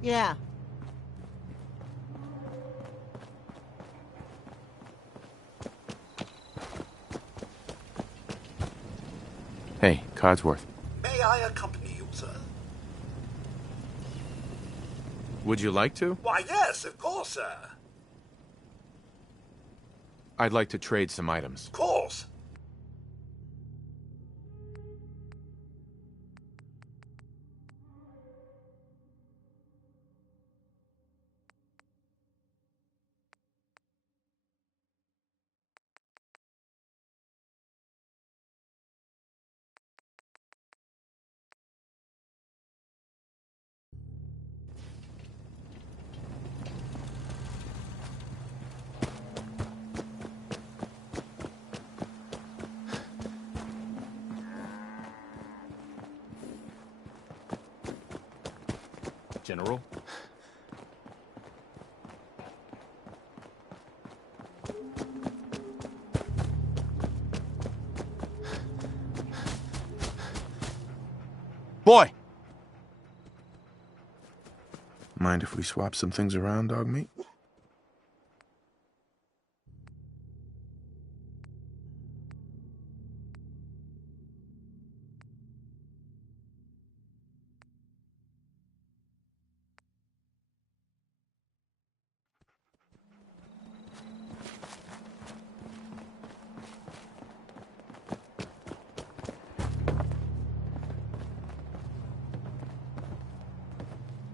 Yeah. Hey, Codsworth. May I accompany you, sir? Would you like to? Why, yes, of course, sir. I'd like to trade some items. Of course. General? Boy! Mind if we swap some things around, dog meat?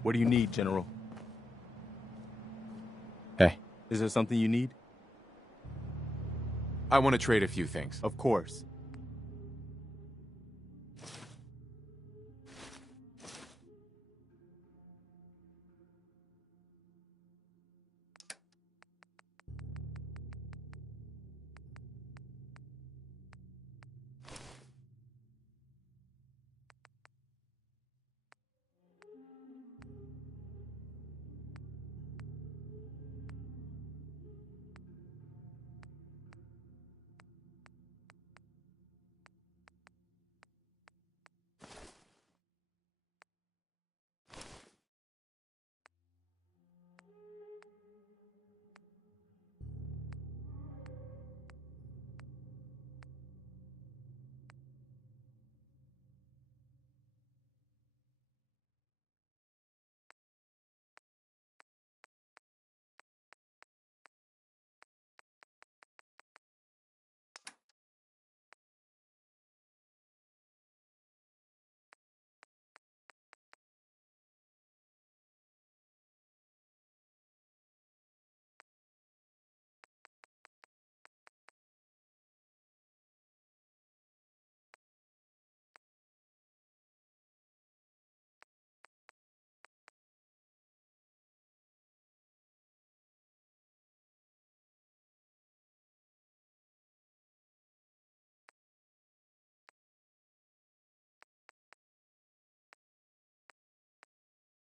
What do you need, General? Hey. Is there something you need? I want to trade a few things. Of course.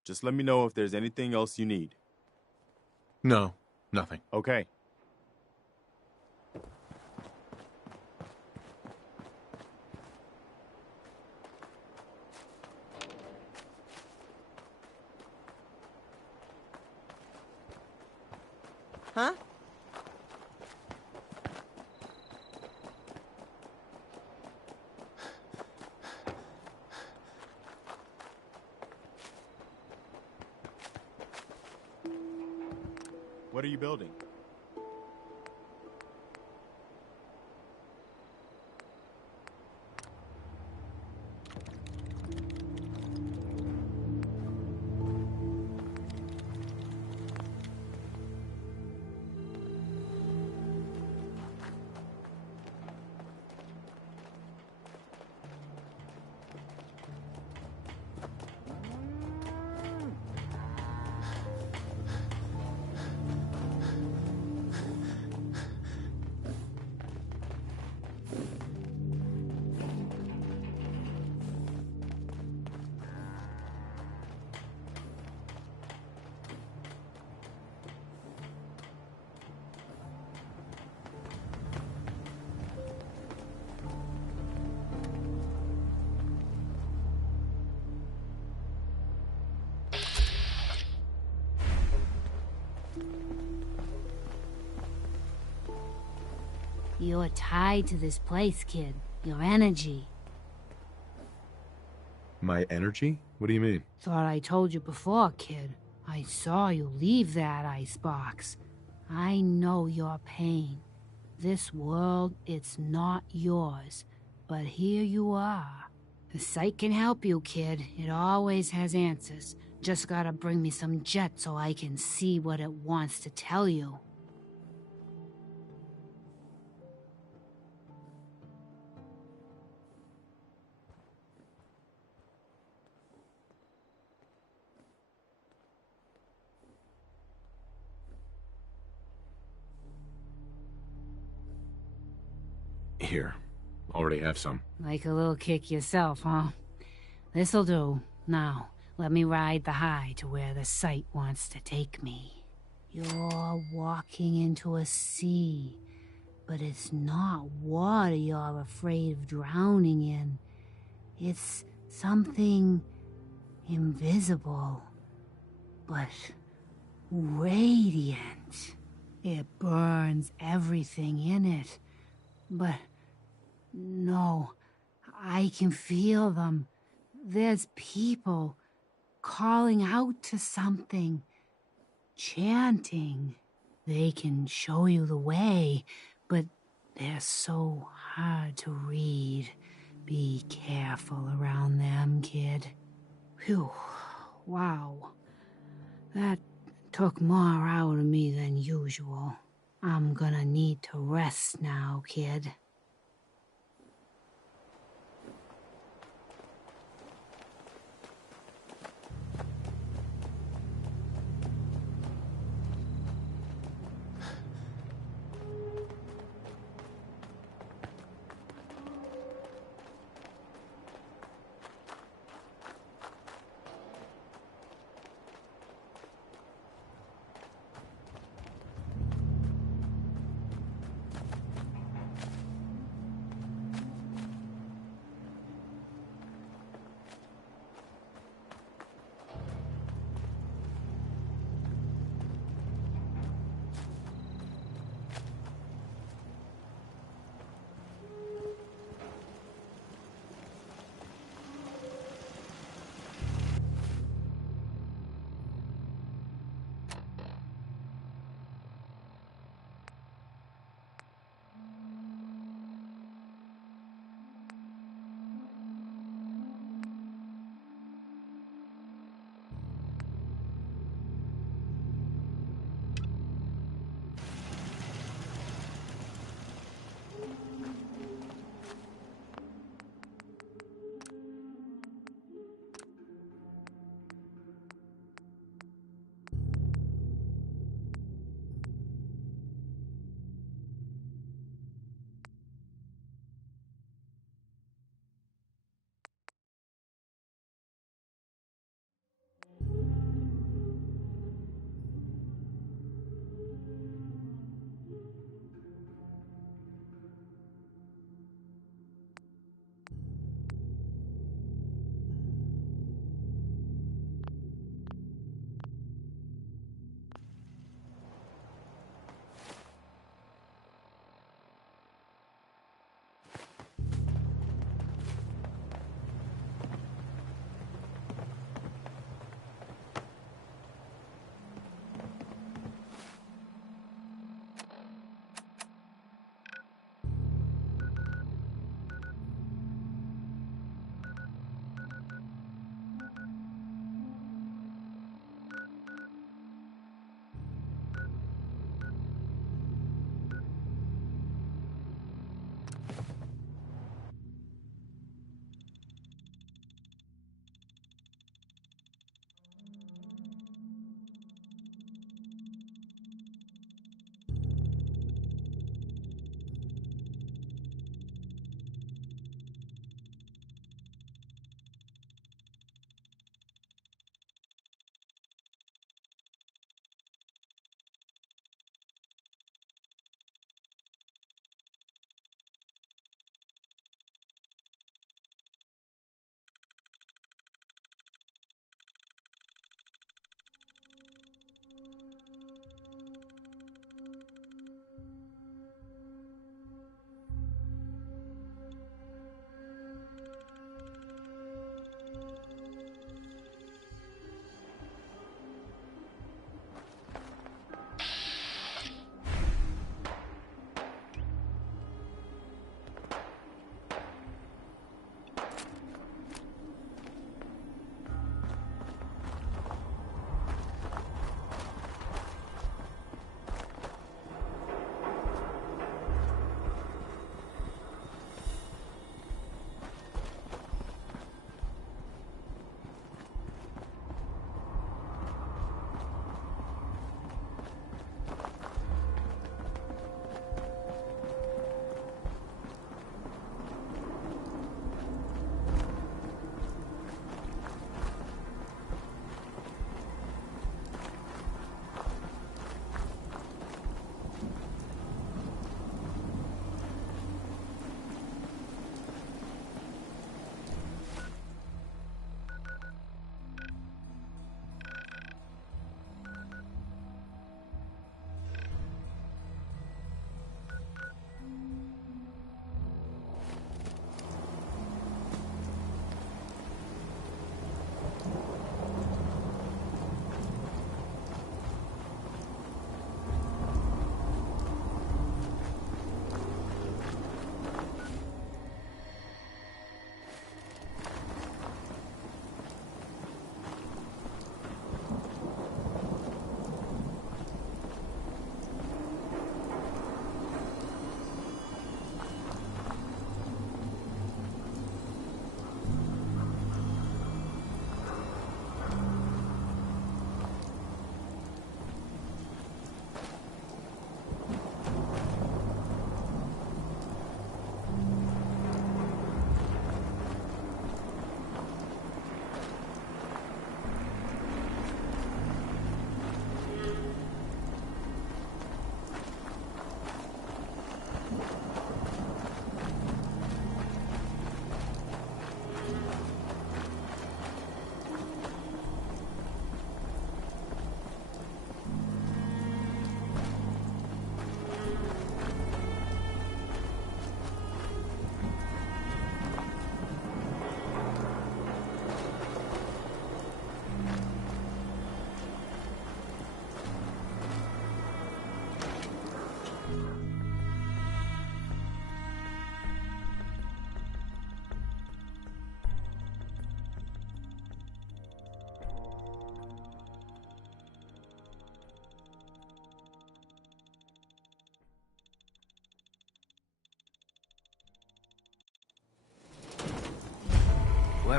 Just let me know if there's anything else you need. No, nothing. Okay. Huh? What are you building? You're tied to this place, kid. Your energy. My energy? What do you mean? Thought I told you before, kid. I saw you leave that icebox. I know your pain. This world, it's not yours. But here you are. The site can help you, kid. It always has answers. Just gotta bring me some jet so I can see what it wants to tell you. Here. Already have some. Like a little kick yourself, huh? This'll do. Now, let me ride the high to where the site wants to take me. You're walking into a sea, but it's not water you're afraid of drowning in. It's something invisible, but radiant. It burns everything in it, but no, I can feel them. There's people calling out to something, chanting. They can show you the way, but they're so hard to read. Be careful around them, kid. Phew, wow. That took more out of me than usual. I'm gonna need to rest now, kid.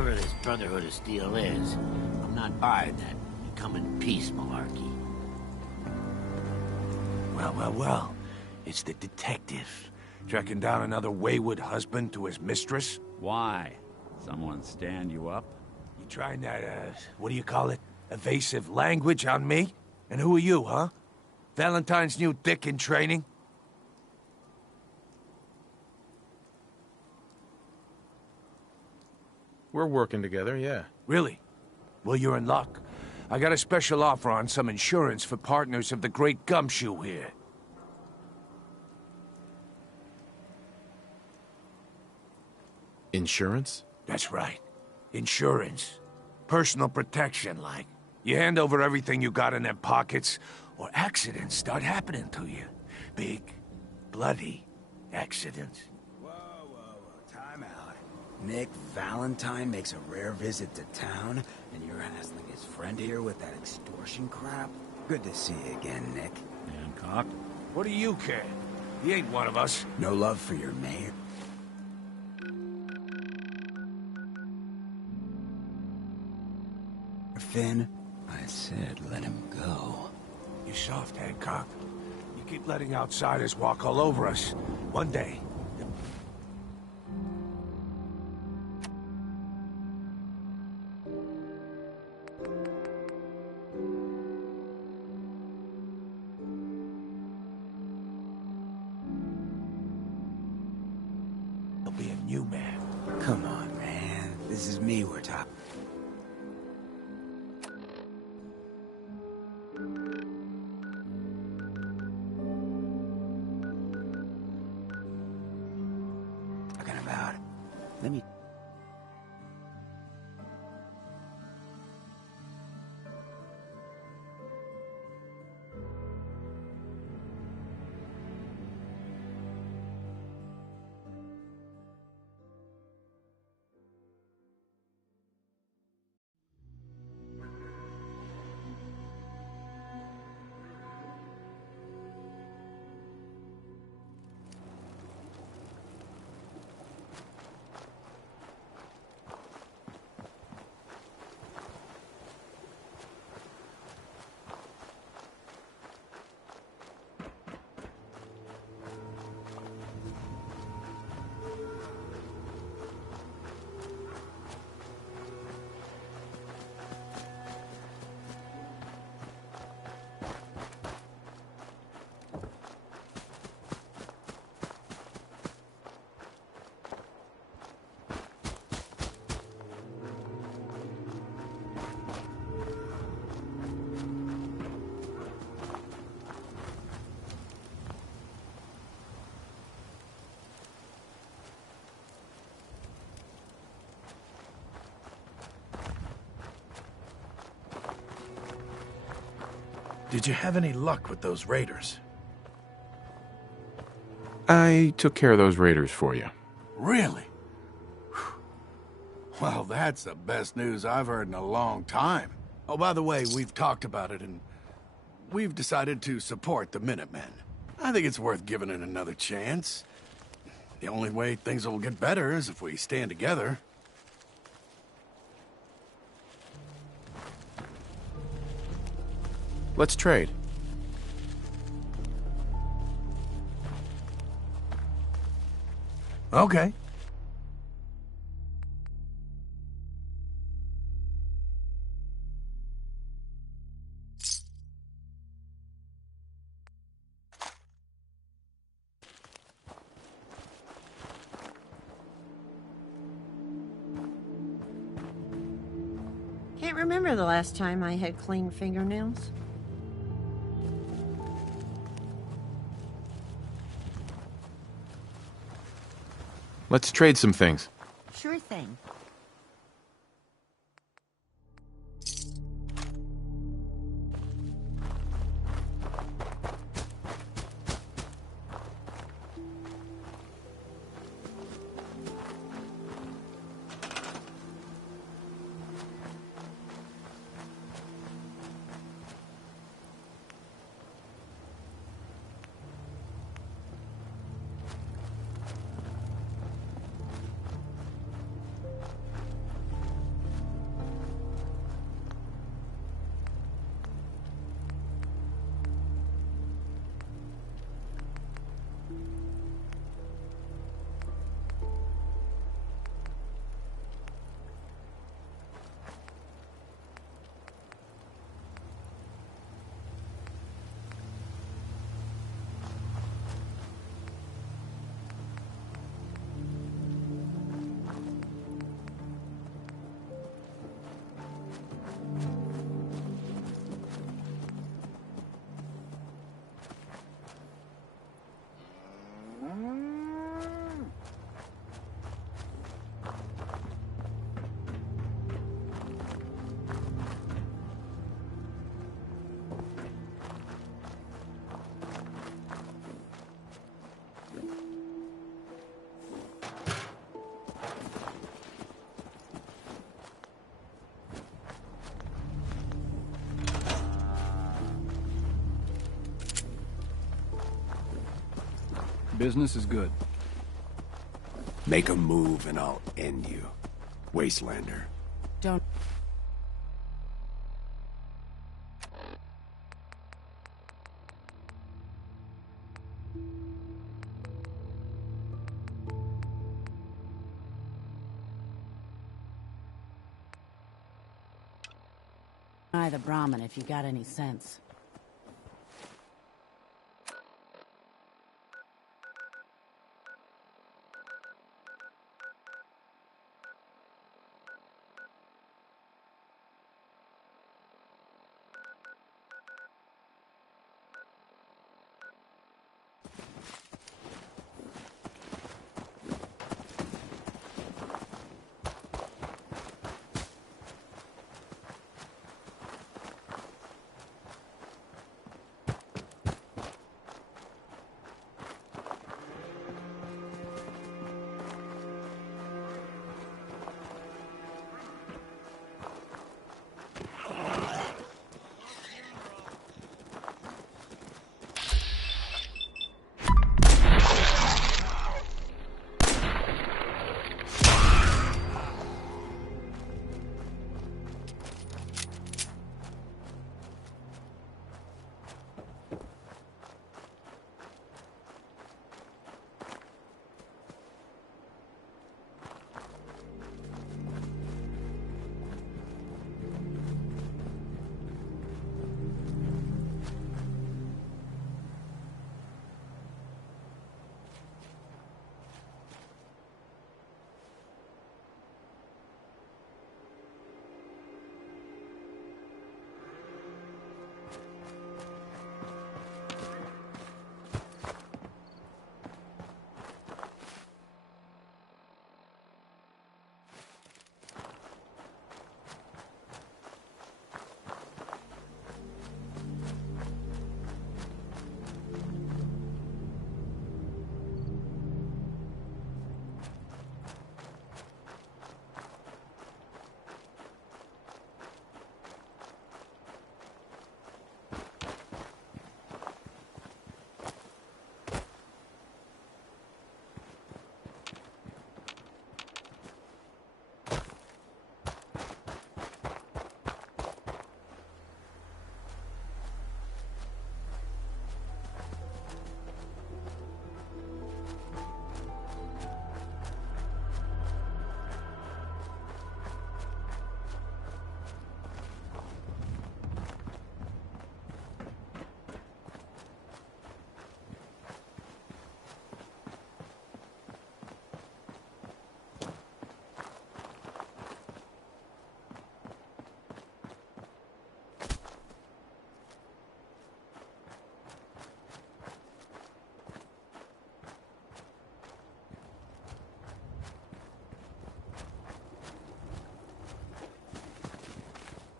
whatever this Brotherhood of Steel is, I'm not buying that come in peace malarkey. Well. It's the detective. Tracking down another wayward husband to his mistress? Why? Someone stand you up? You trying that, what do you call it? Evasive language on me? And who are you, huh? Valentine's new dick in training? We're working together, yeah. Really? Well, you're in luck. I got a special offer on some insurance for partners of the Great Gumshoe here. Insurance? That's right. Insurance. Personal protection, like. You hand over everything you got in them pockets, or accidents start happening to you. Big, bloody accidents. Whoa, time out. Nick Valentine makes a rare visit to town, and you're hassling his friend here with that extortion crap? Good to see you again, Nick. Hancock? What do you care? He ain't one of us. No love for your mayor? Finn, I said let him go. You soft, Hancock. You keep letting outsiders walk all over us. One day, there'll be a new man. Come on, man. This is me we're talking. About. Let me... Did you have any luck with those raiders? I took care of those raiders for you. Really? Well, that's the best news I've heard in a long time. Oh, by the way, we've talked about it, and we've decided to support the Minutemen. I think it's worth giving it another chance. The only way things will get better is if we stand together. Let's trade. Okay. Can't remember the last time I had clean fingernails. Let's trade some things. Sure thing. Business is good. Make a move and I'll end you, Wastelander. Don't... Deny the Brahmin if you got any sense.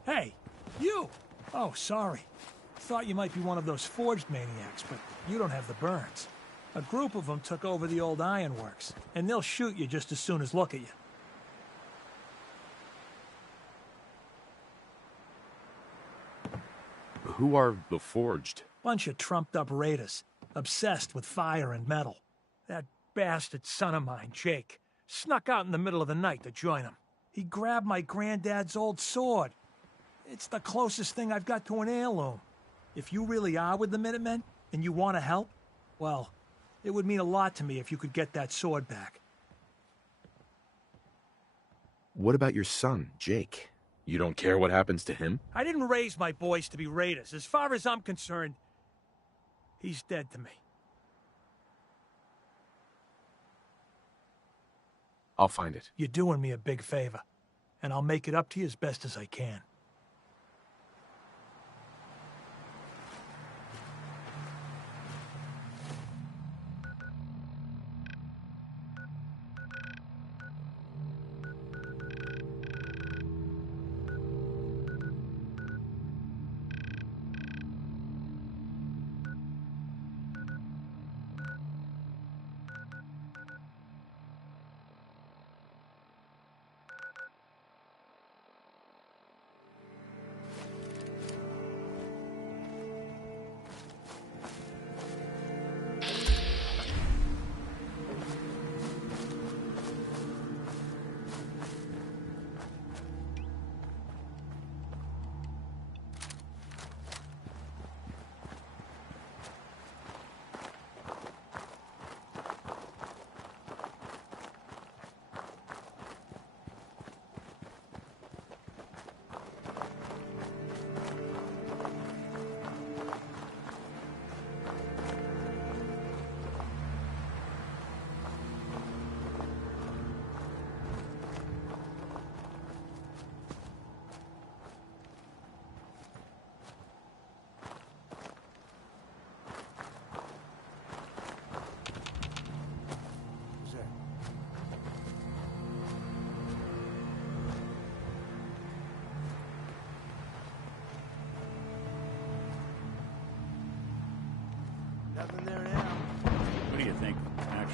Hey, you! Oh, sorry. Thought you might be one of those forged maniacs, but you don't have the burns. A group of them took over the old ironworks, and they'll shoot you just as soon as look at you. Who are the Forged? Bunch of trumped-up raiders, obsessed with fire and metal. That bastard son of mine, Jake, snuck out in the middle of the night to join them. He grabbed my granddad's old sword. It's the closest thing I've got to an heirloom. If you really are with the Minutemen, and you want to help, well, it would mean a lot to me if you could get that sword back. What about your son, Jake? You don't care what happens to him? I didn't raise my boys to be raiders. As far as I'm concerned, he's dead to me. I'll find it. You're doing me a big favor, and I'll make it up to you as best as I can.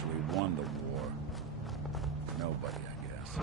actually won the war? Nobody, I guess.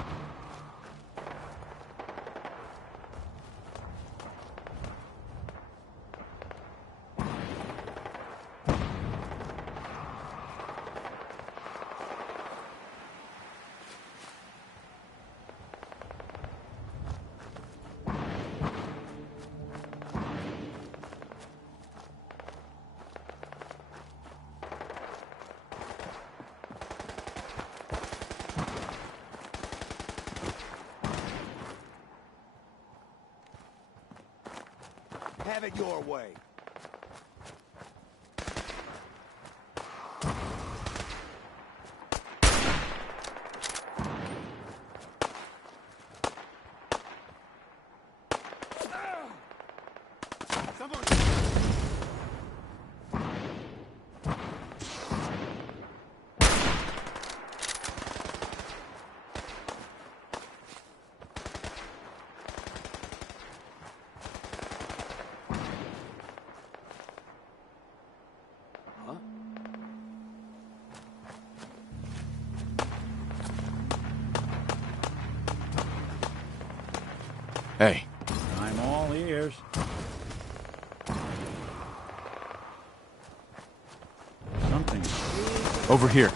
Have it your way. Hey. I'm all ears. Something. Over here.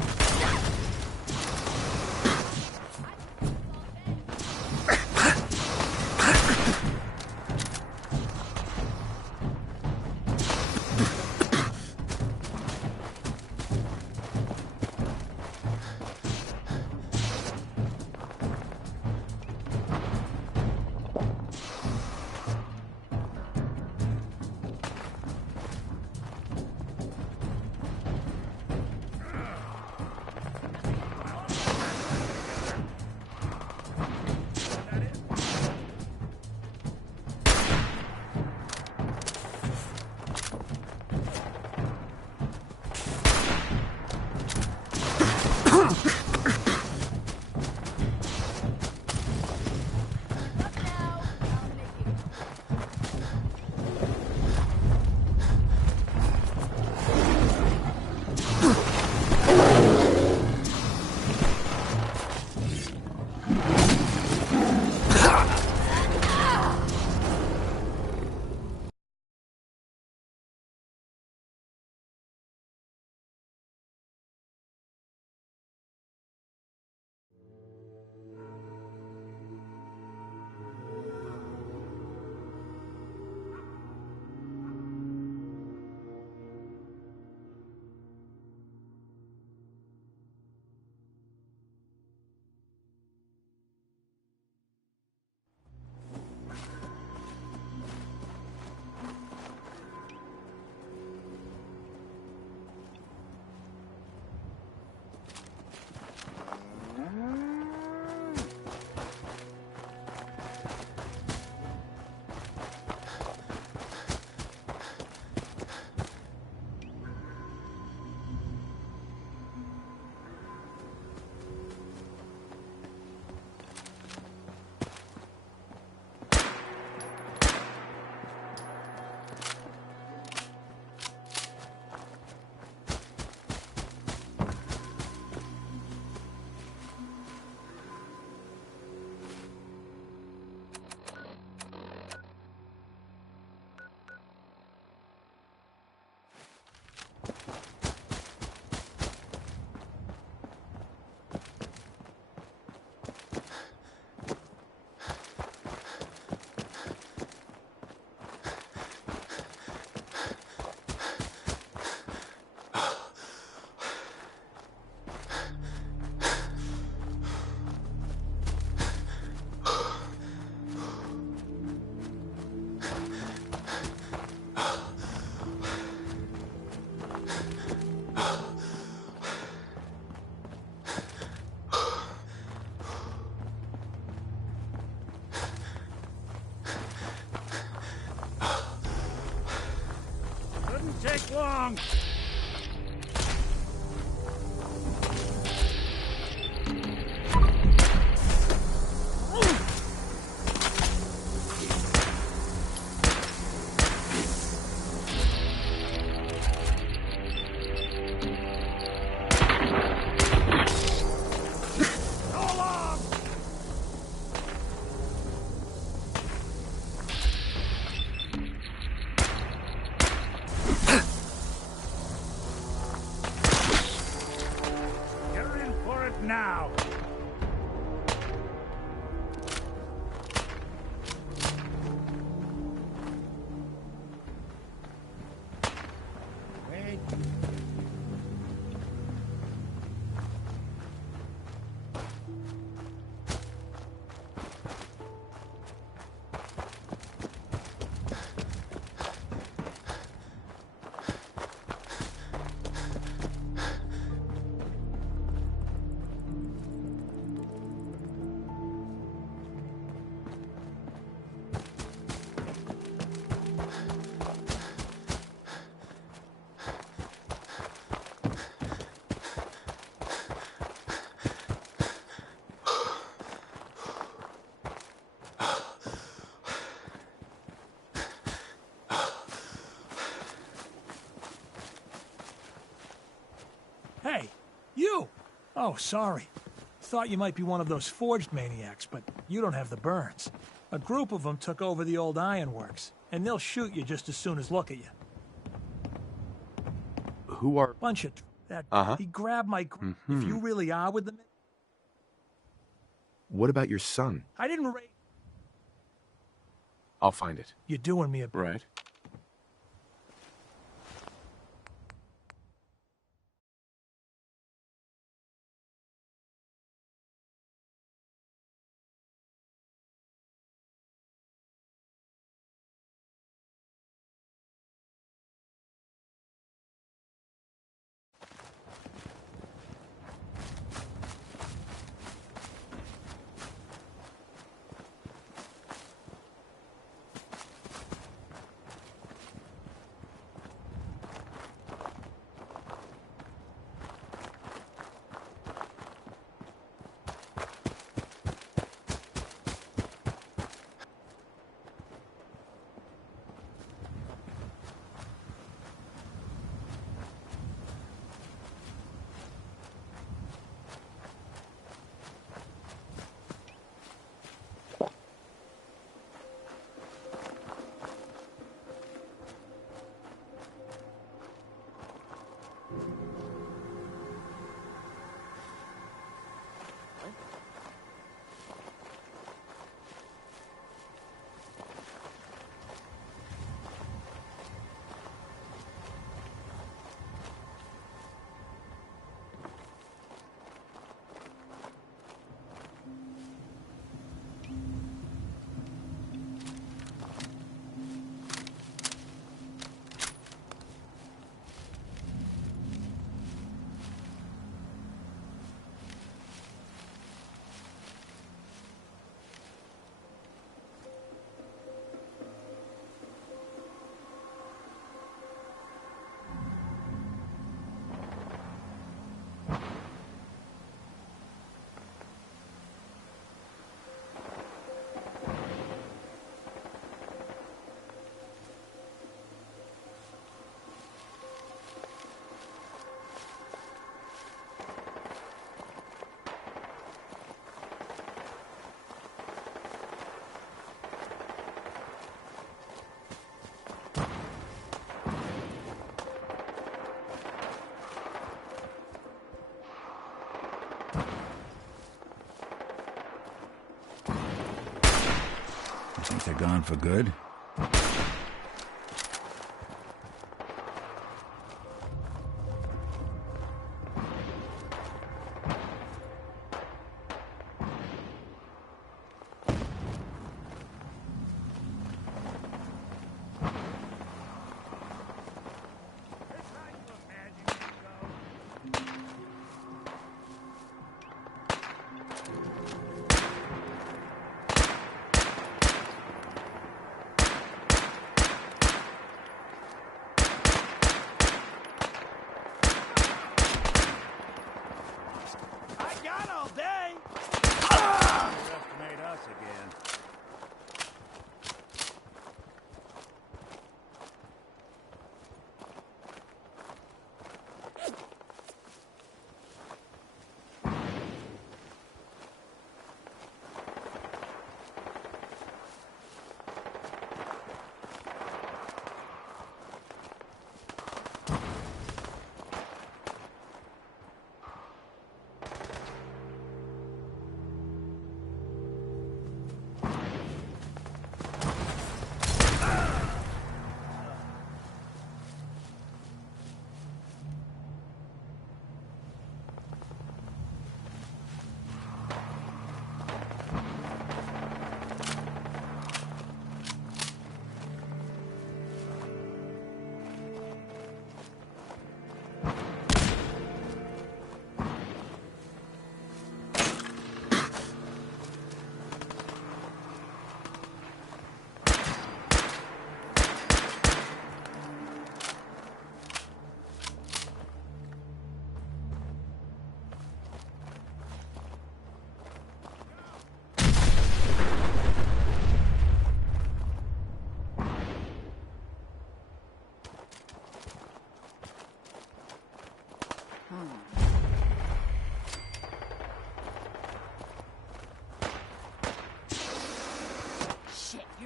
take long. now. Wait. Hey, you! Oh, sorry. Thought you might be one of those forged maniacs, but you don't have the burns. A group of them took over the old ironworks, and they'll shoot you just as soon as look at you. Who are... Bunch of... that... Uh-huh. He grabbed my... If you really are with them... What about your son? I didn't raise... I'll find it. You're doing me a... Right. Think they're gone for good?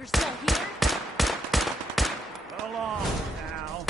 still here? So long now.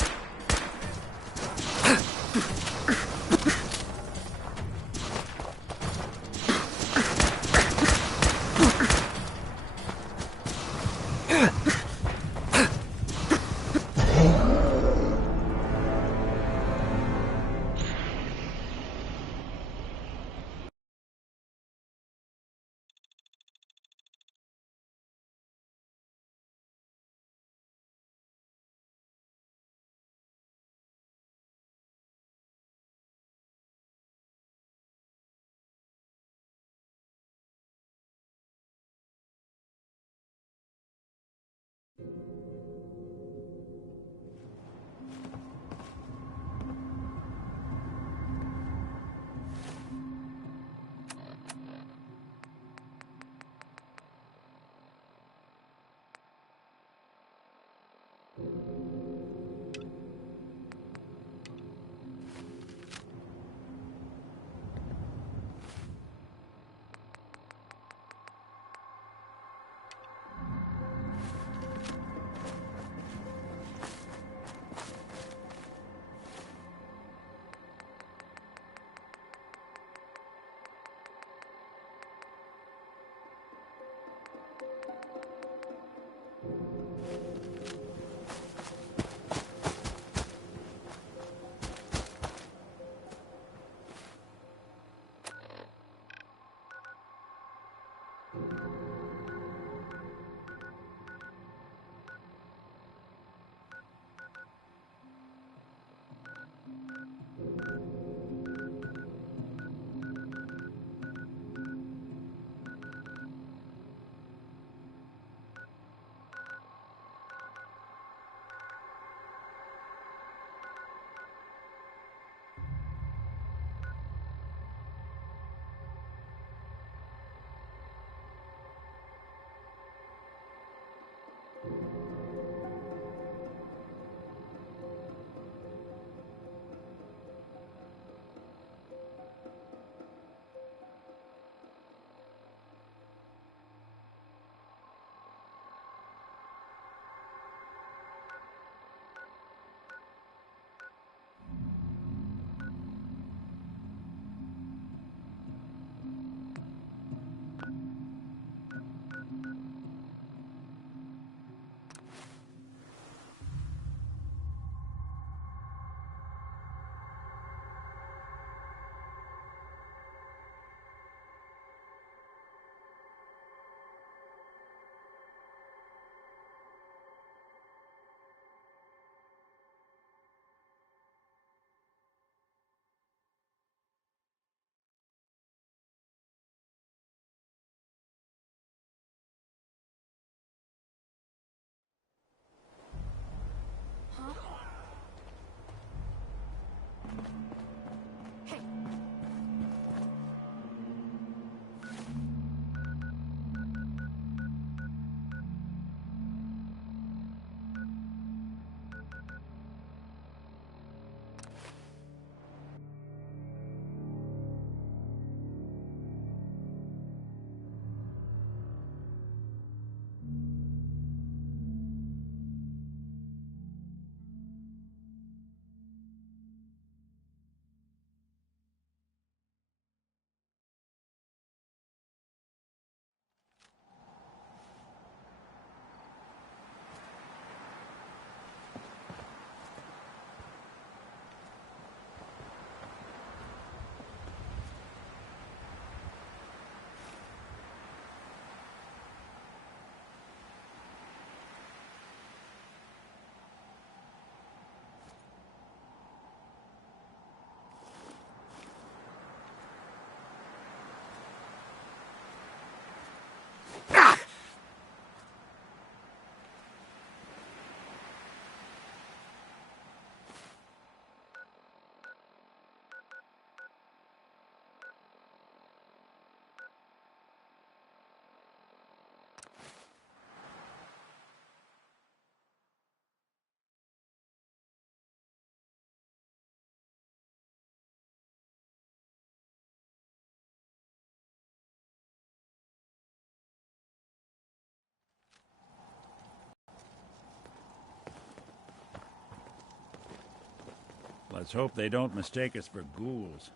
Let's hope they don't mistake us for ghouls.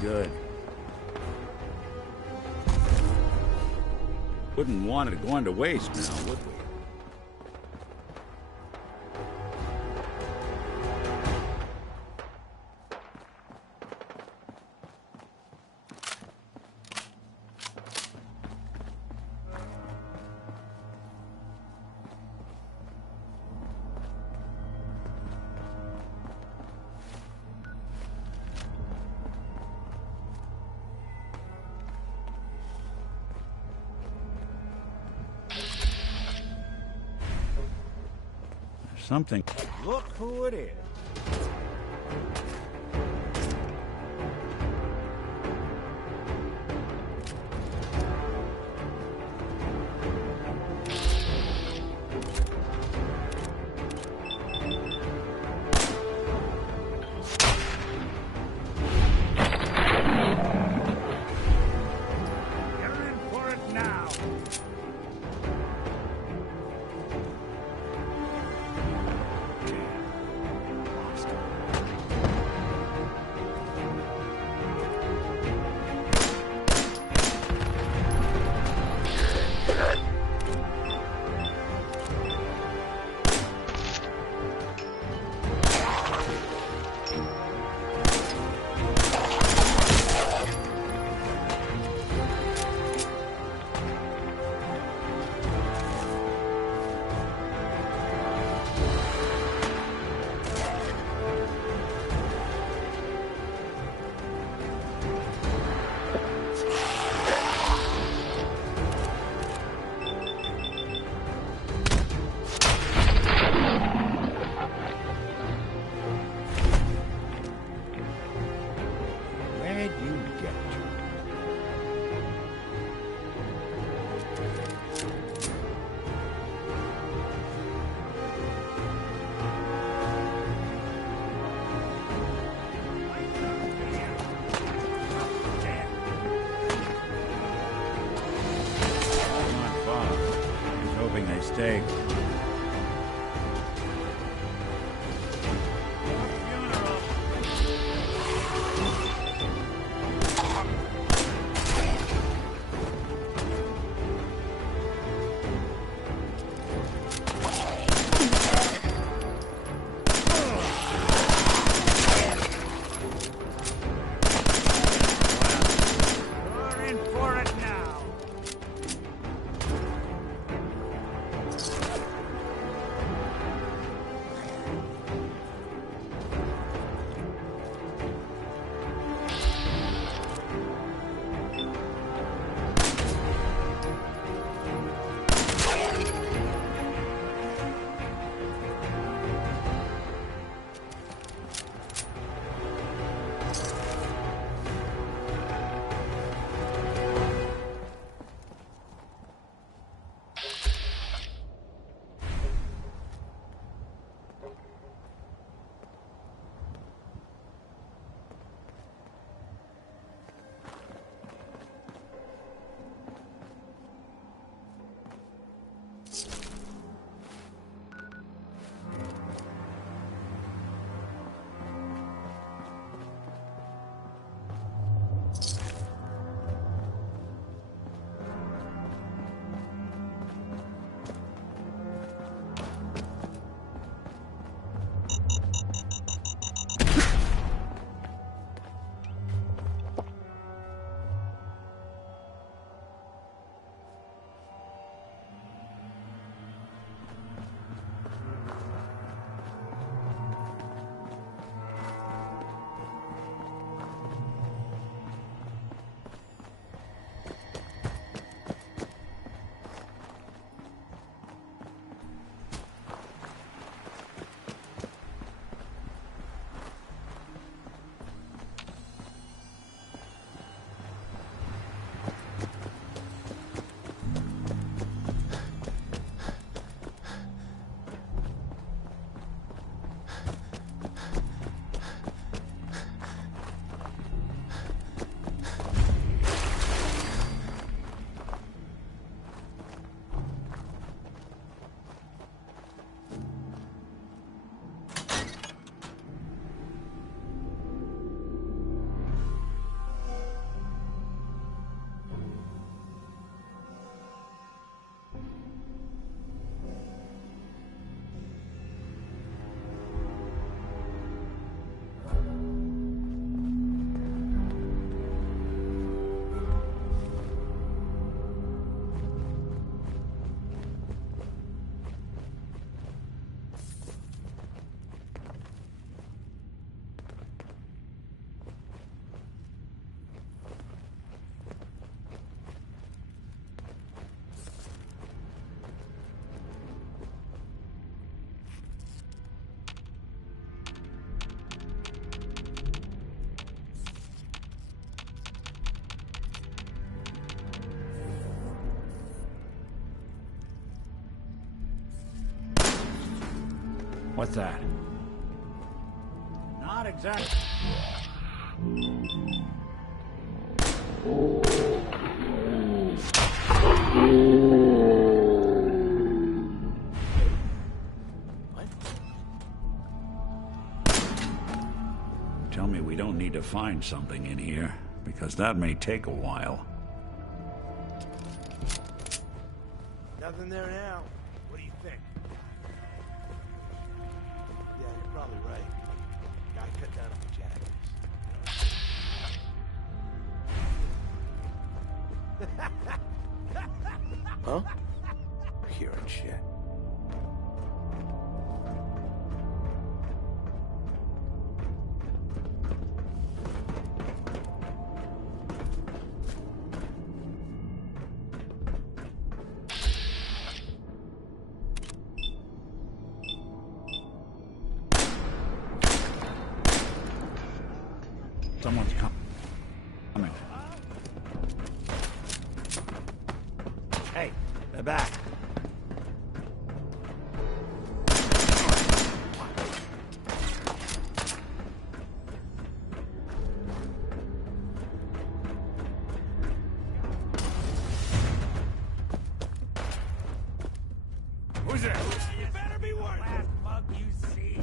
Good. Wouldn't want it going to waste now, would we? Something. Look who it is. Mistake. What's that? Not exactly. Tell me we don't need to find something in here, because that may take a while. Nothing there now. What do you think? Yeah, you're probably right. Gotta cut down on the jackets. Huh? Hearing shit. Someone's coming. Hey, they're back. Who's there? You better be worth it. Last bug you see.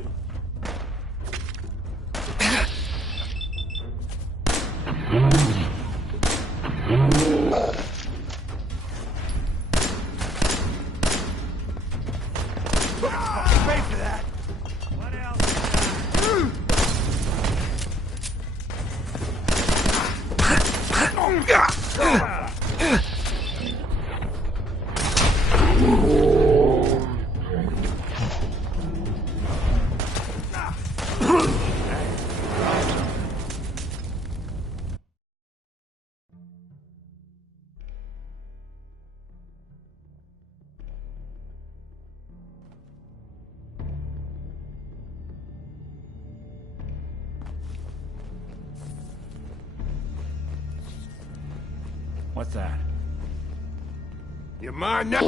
Pay for that. What else? What's that? You mind now?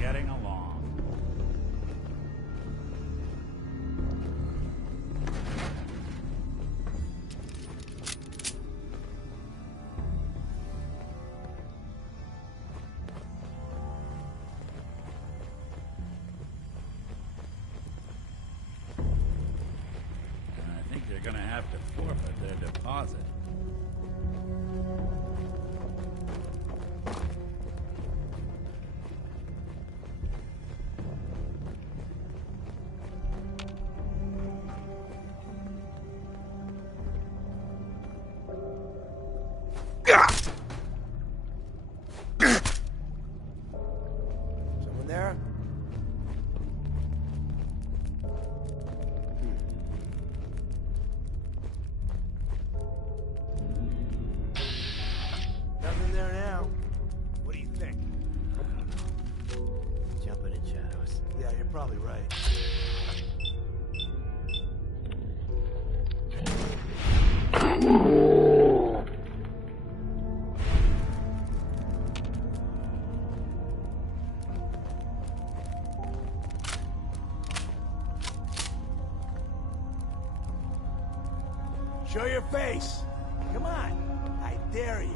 Getting along. I think they're gonna have to forfeit their deposit. Someone there? Nothing there now. What do you think? Jumping in shadows. Yeah, you're probably right. Show your face. Come on. I dare you.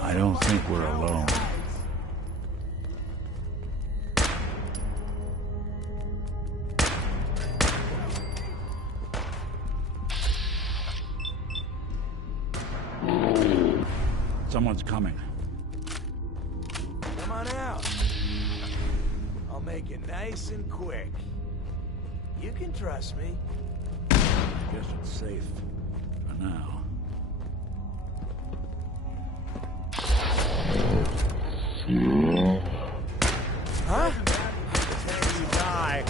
I don't think we're alone. Someone's coming. Come on out. I'll make it nice and quick. You can trust me. Guess it's safe for now. Huh? You die.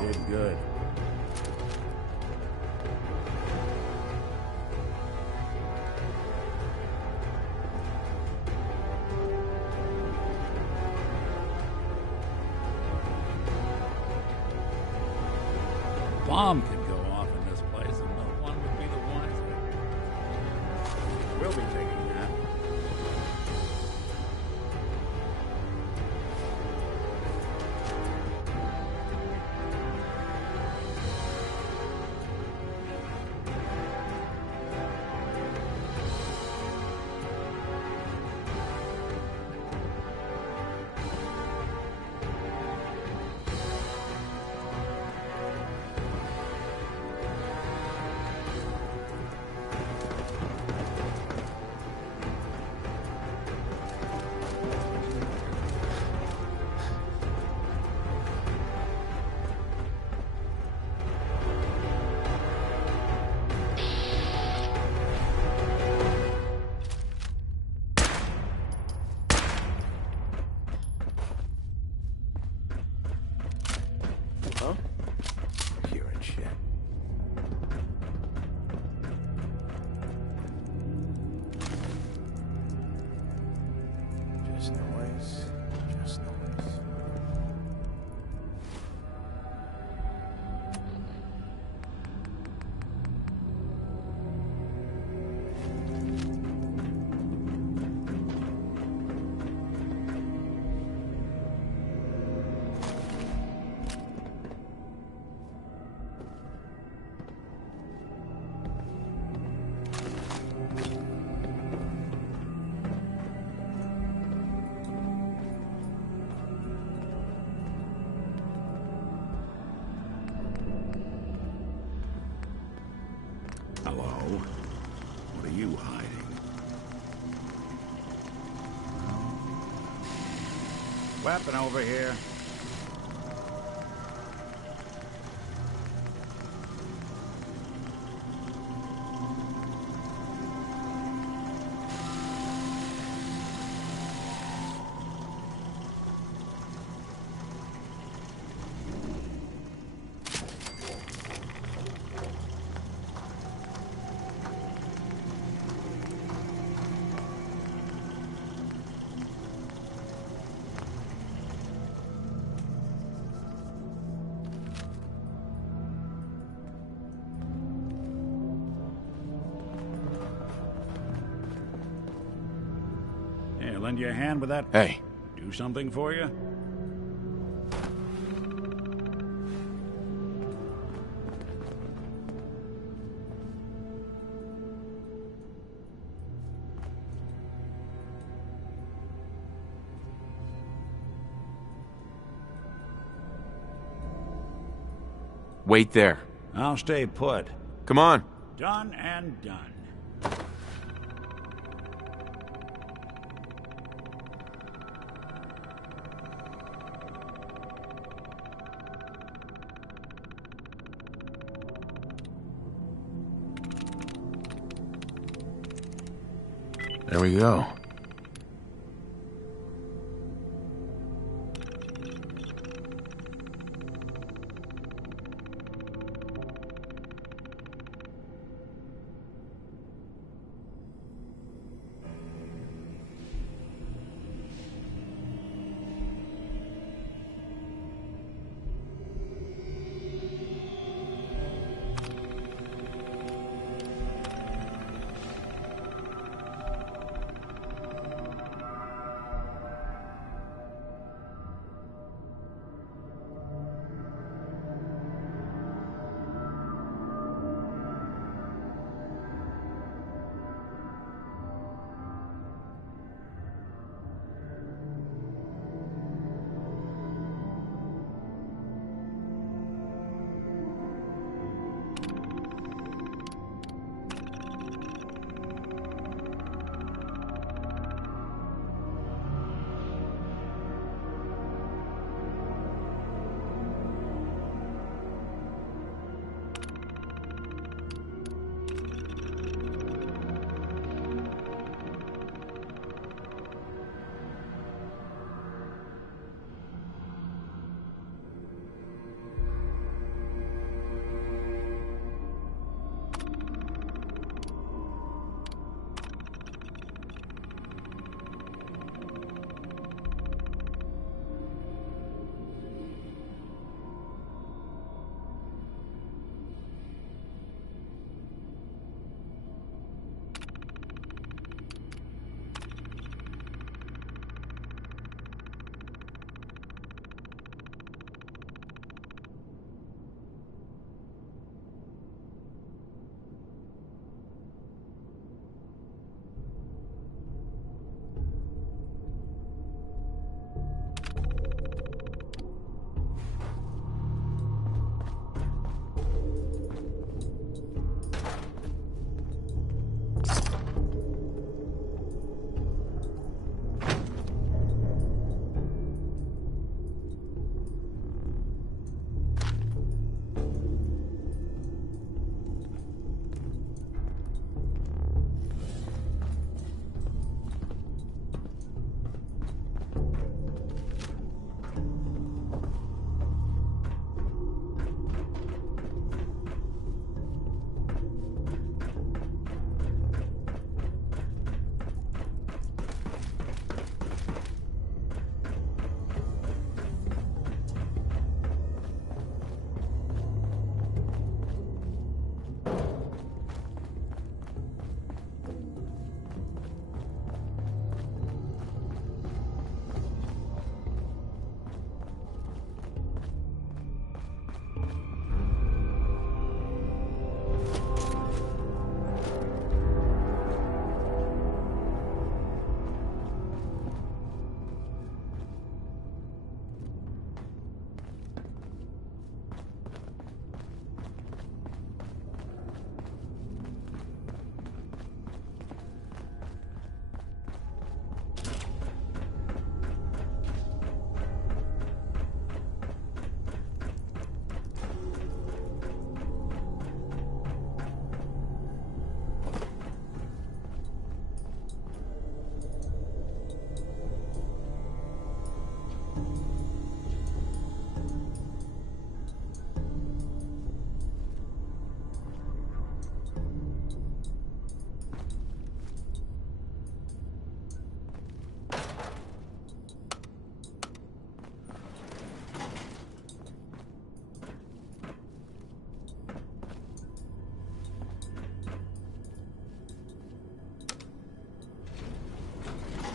Did good. bomb could go off in this place and no one would be the wiser. We'll be taking that. Hello? What are you hiding? Weapon over here. Here, lend you a hand with that? Hey. Do something for you? Wait there. I'll stay put. Come on. Done and done. There we go.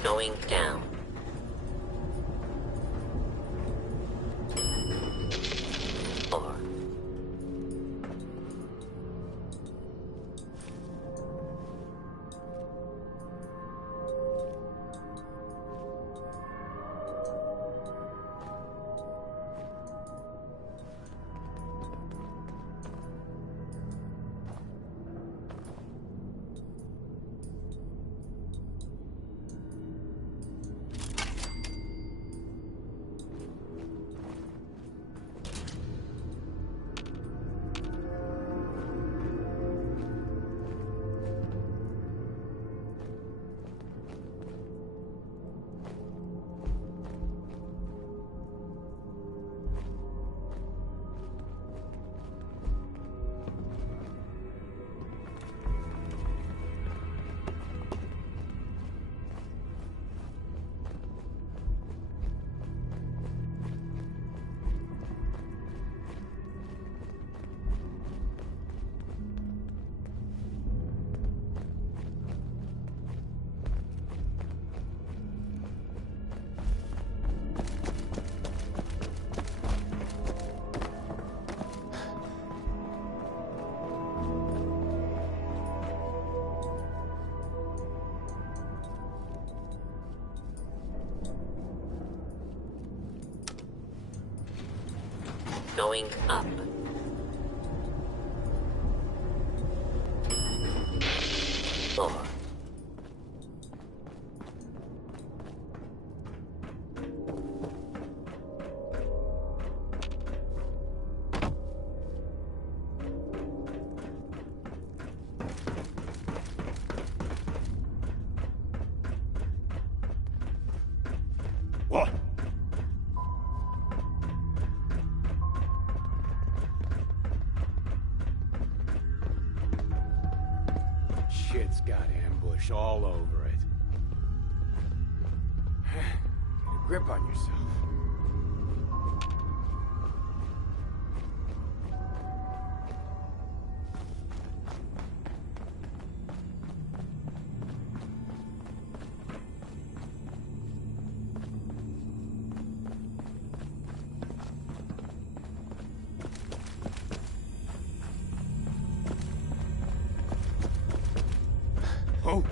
Going down. Floor. Going up. Floor. What? Shit's got ambush all over it. Get a grip on yourself. Oh.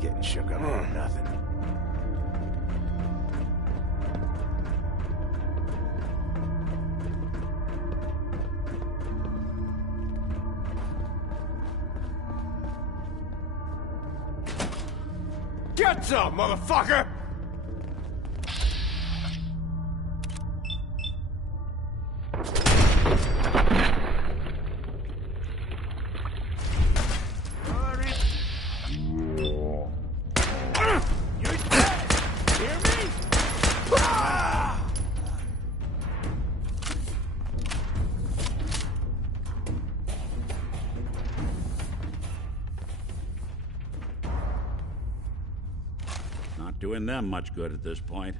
Getting shook up for nothing. Get some, motherfucker! Not doing them much good at this point.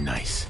Nice.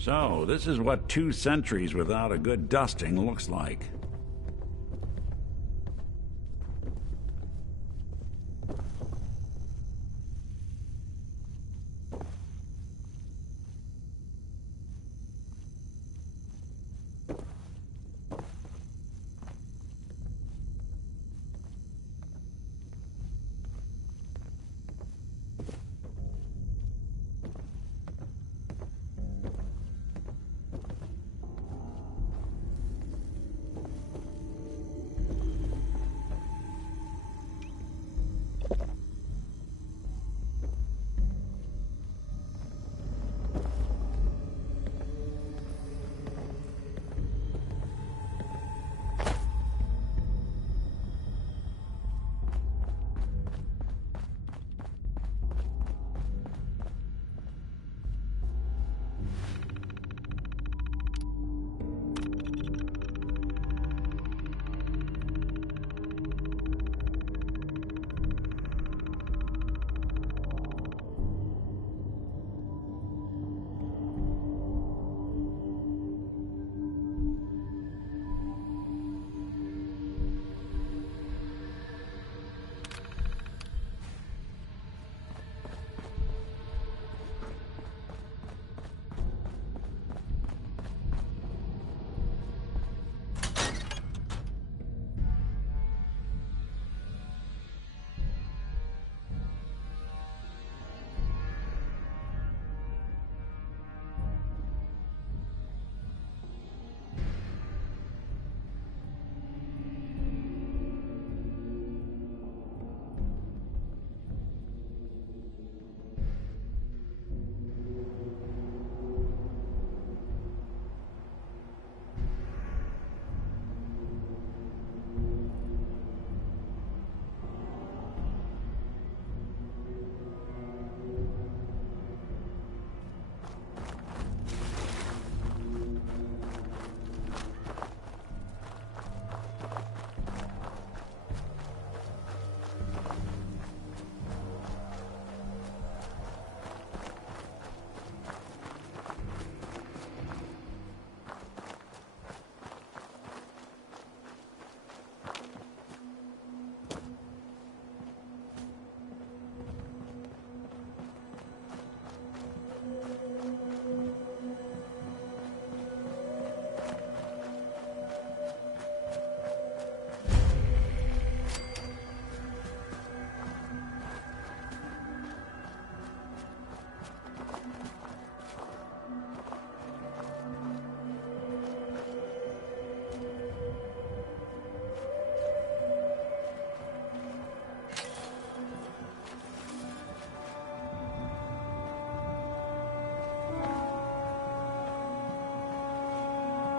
So, this is what 2 centuries without a good dusting looks like.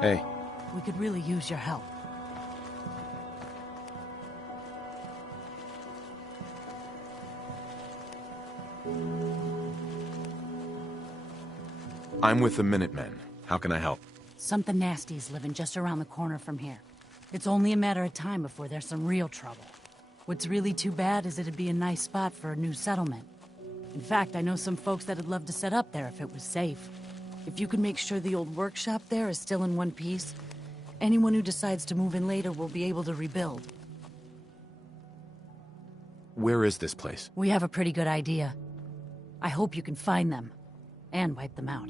Hey. We could really use your help. I'm with the Minutemen. How can I help? Something nasty's living just around the corner from here. It's only a matter of time before there's some real trouble. What's really too bad is it'd be a nice spot for a new settlement. In fact, I know some folks that'd love to set up there if it was safe. If you could make sure the old workshop there is still in one piece, anyone who decides to move in later will be able to rebuild. Where is this place? We have a pretty good idea. I hope you can find them, and wipe them out.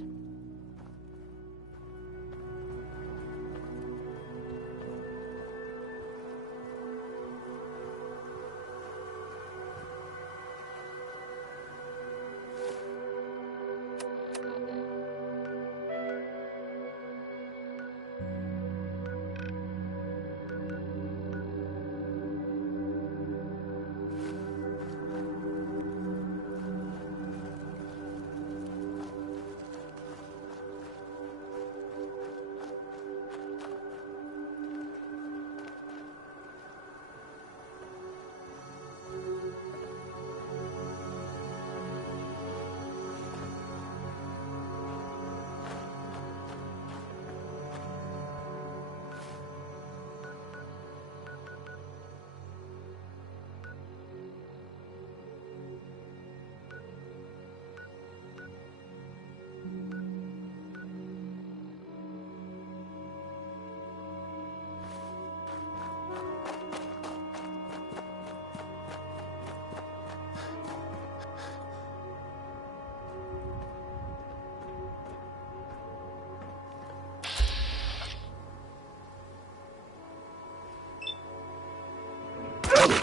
That's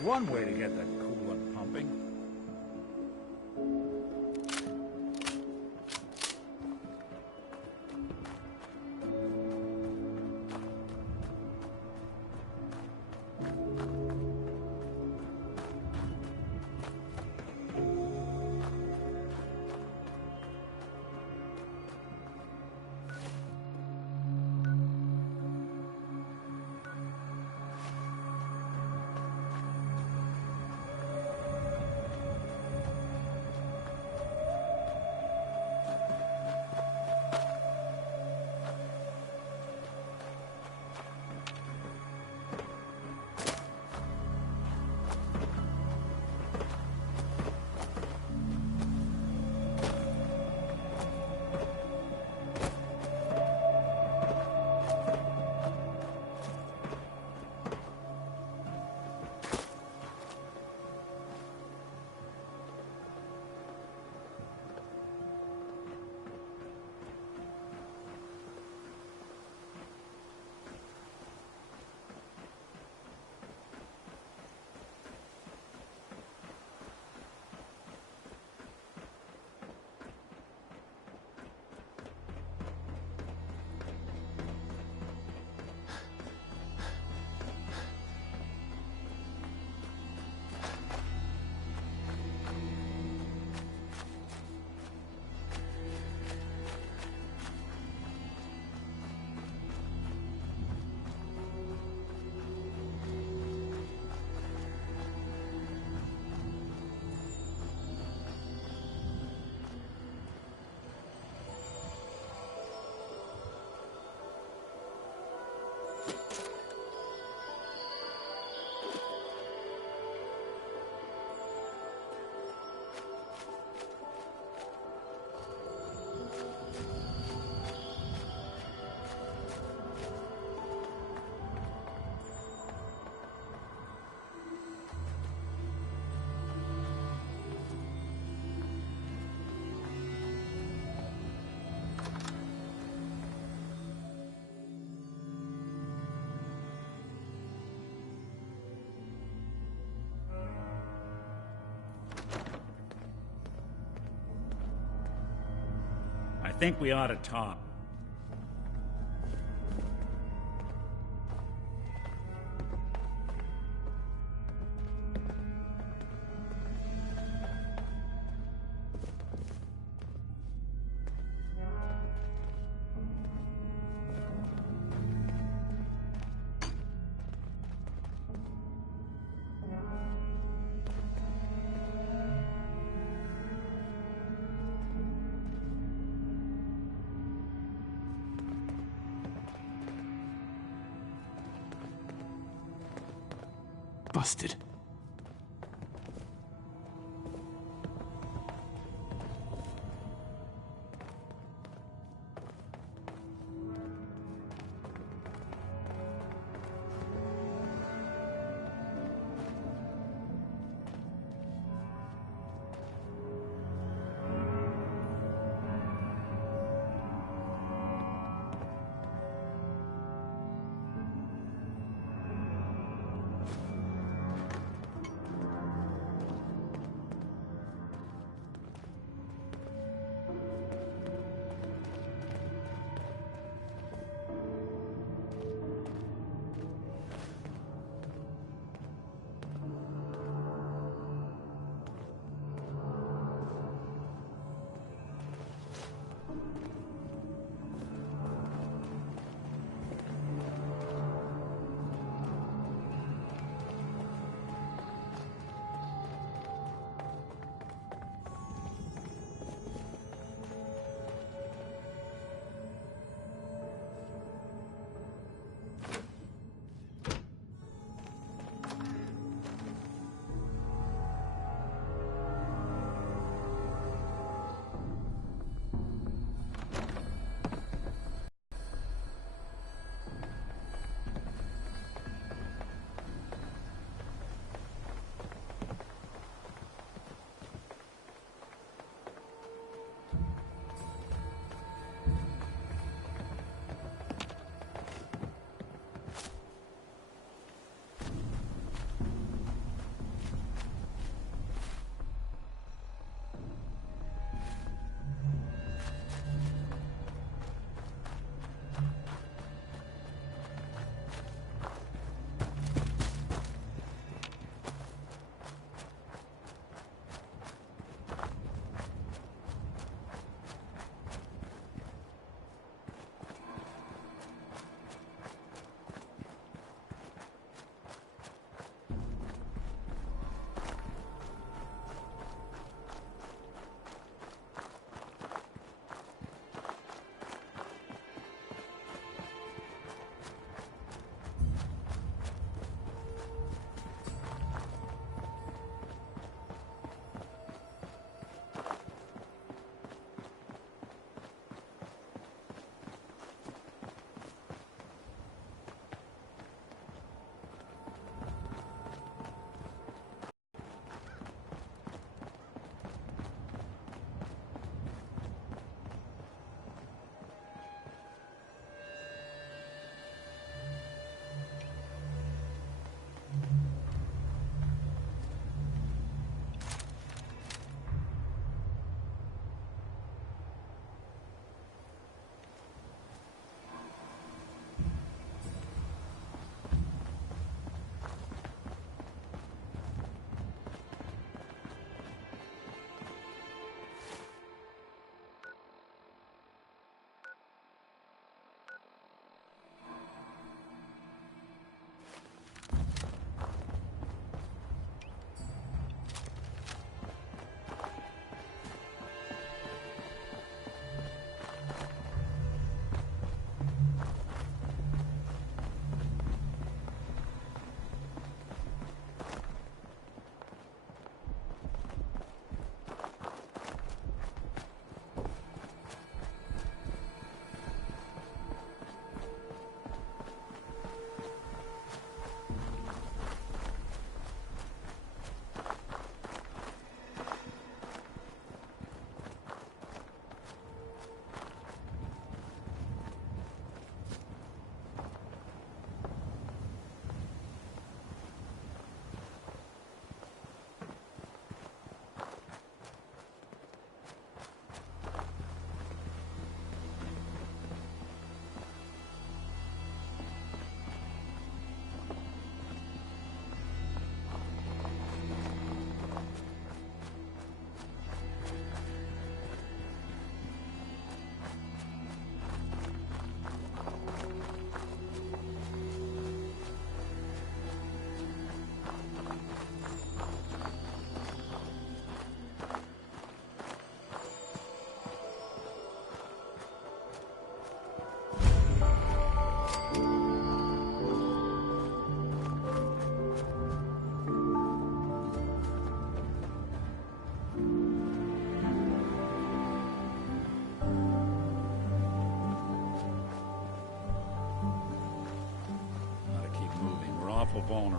one way to get that coolant pumping. I think we ought to talk. Busted.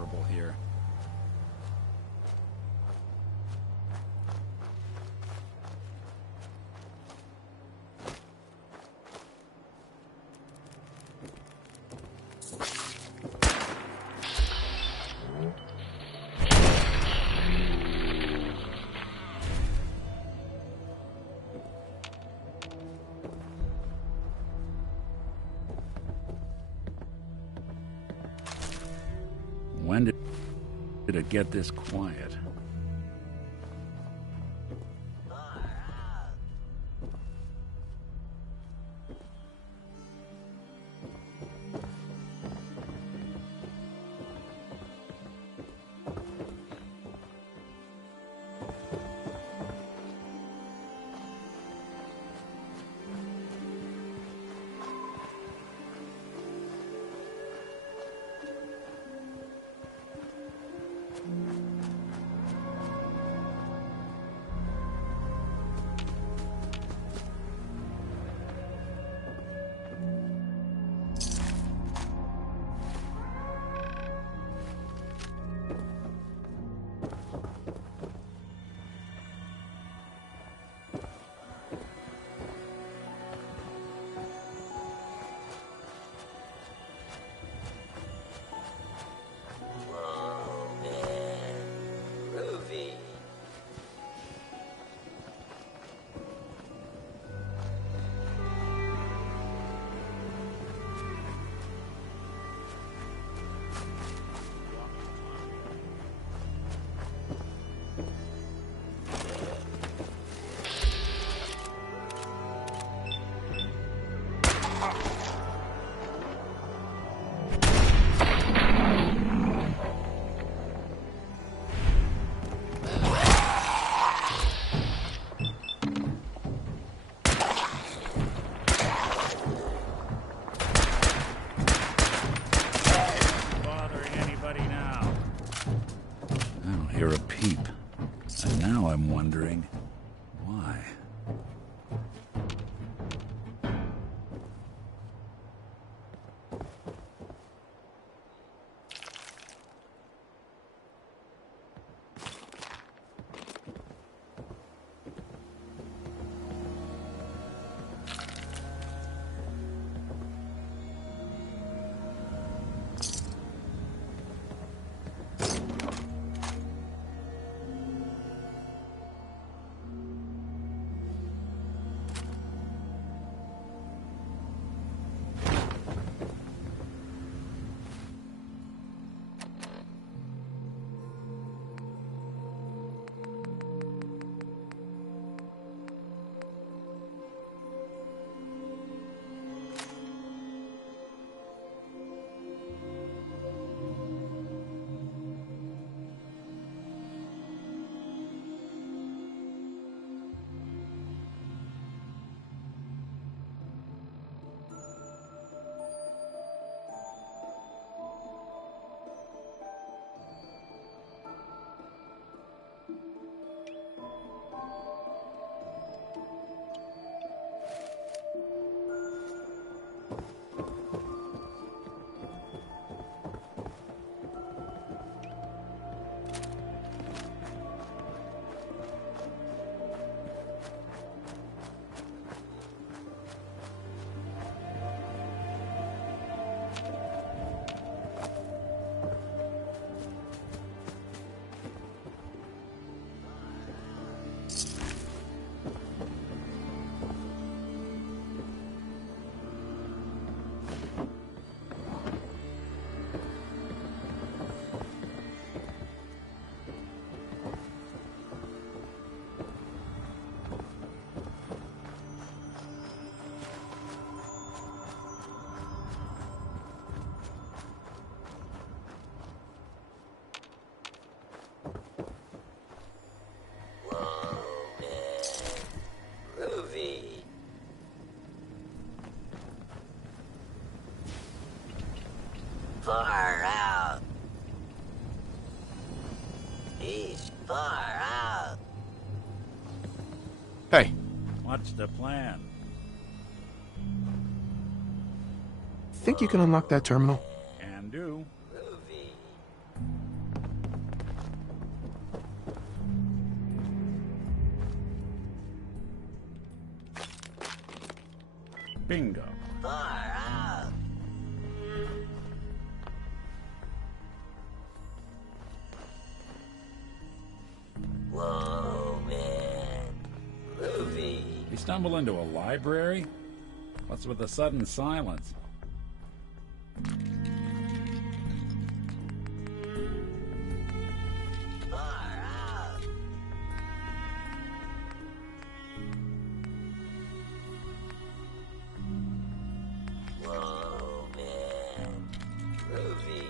comfortable here. When did it get this quiet? Hear a peep. And now I'm wondering why. Far out. He's far out. Hey. What's the plan? Think you can unlock that terminal? Can do. Bingo. Far out. Whoa, man. Groovy. You stumble into a library? What's with the sudden silence? Far out. Whoa, man. Groovy.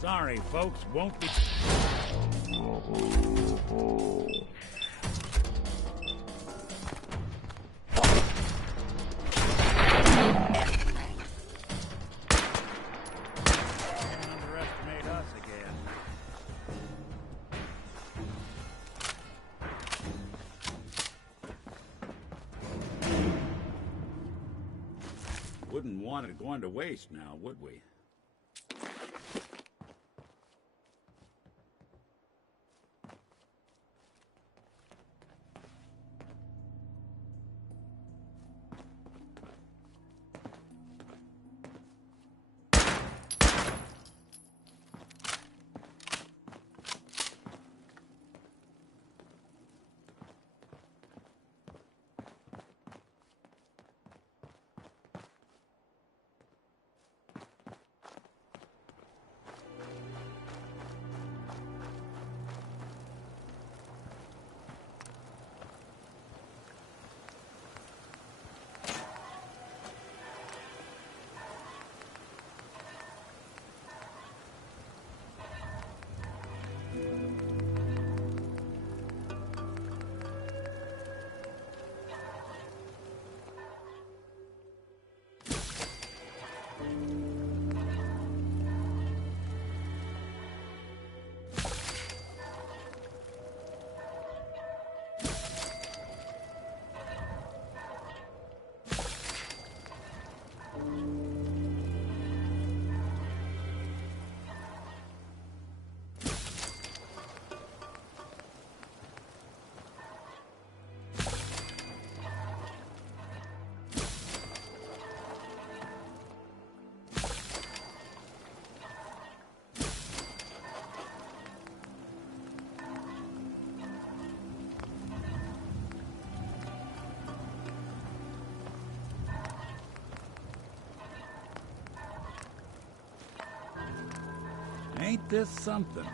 Sorry, folks, won't be... Underestimate us again. Wouldn't want it going to waste now, would we? Ain't this something?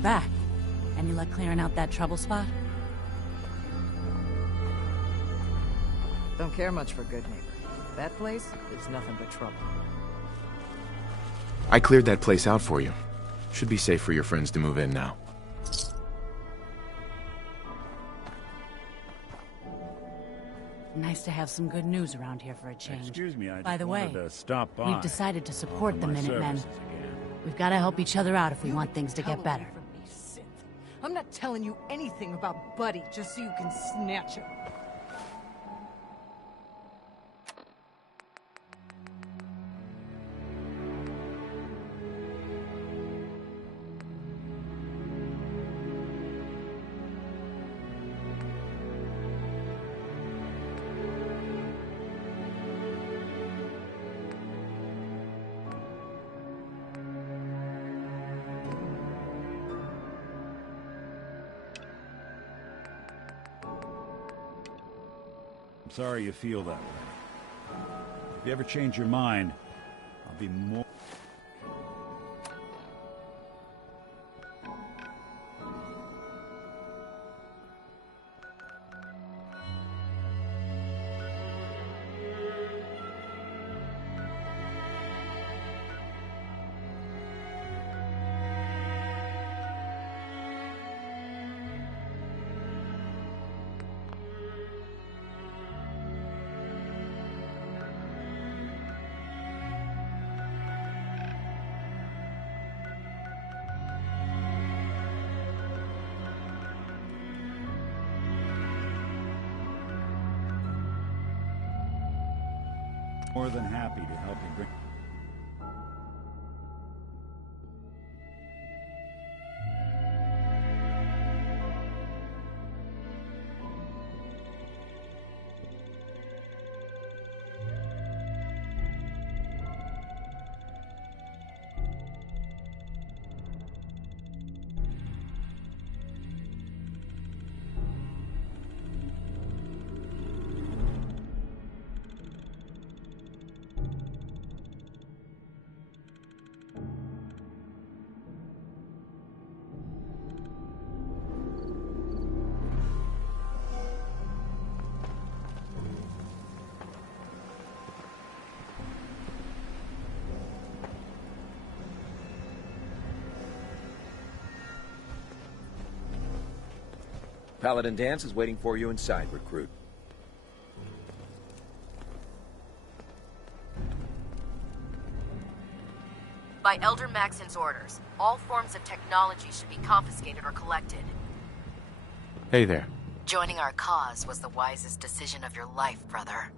you're back. Any luck clearing out that trouble spot? Don't care much for good neighbor. That place is nothing but trouble. I cleared that place out for you. Should be safe for your friends to move in now. Nice to have some good news around here for a change. Excuse me, I By the way, wanted to stop by. we've decided to support Offer the my Minutemen. services again. We've got to help each other out if we want things to get better. I'm not telling you anything about Buddy just so you can snatch him. I'm sorry you feel that way. If you ever change your mind, I'll be more... more than happy to help you bring... Paladin Dance is waiting for you inside, recruit. By Elder Maxon's orders, all forms of technology should be confiscated or collected. Hey there. Joining our cause was the wisest decision of your life, brother.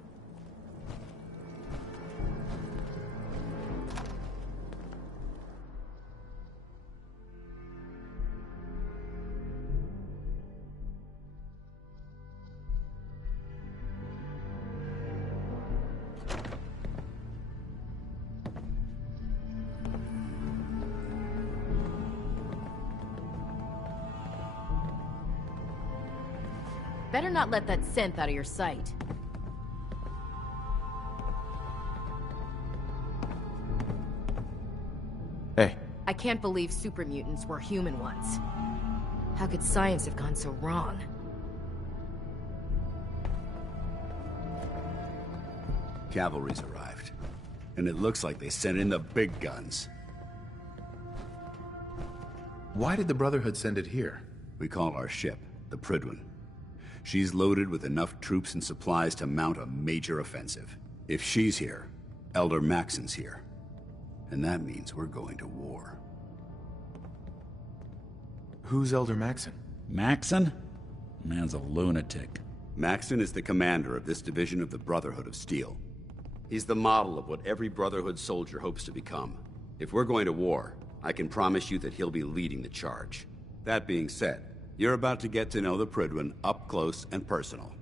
Better not let that synth out of your sight. Hey. I can't believe super mutants were human ones. How could science have gone so wrong? Cavalry's arrived. And it looks like they sent in the big guns. Why did the Brotherhood send it here? We call our ship the Prydwen. She's loaded with enough troops and supplies to mount a major offensive. If she's here, Elder Maxon's here. And that means we're going to war. Who's Elder Maxon? Maxon? Man's a lunatic. Maxon is the commander of this division of the Brotherhood of Steel. He's the model of what every Brotherhood soldier hopes to become. If we're going to war, I can promise you that he'll be leading the charge. That being said, you're about to get to know the Prydwen up close and personal.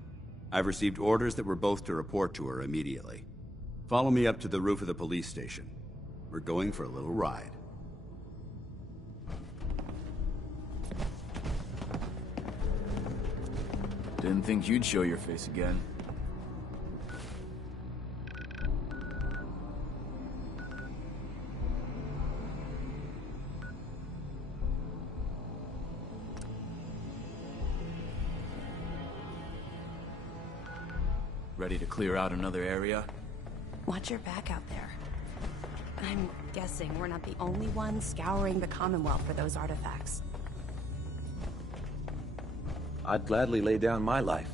I've received orders that we're both to report to her immediately. Follow me up to the roof of the police station. We're going for a little ride. Didn't think you'd show your face again. Ready to clear out another area? Watch your back out there. I'm guessing we're not the only ones scouring the Commonwealth for those artifacts. I'd gladly lay down my life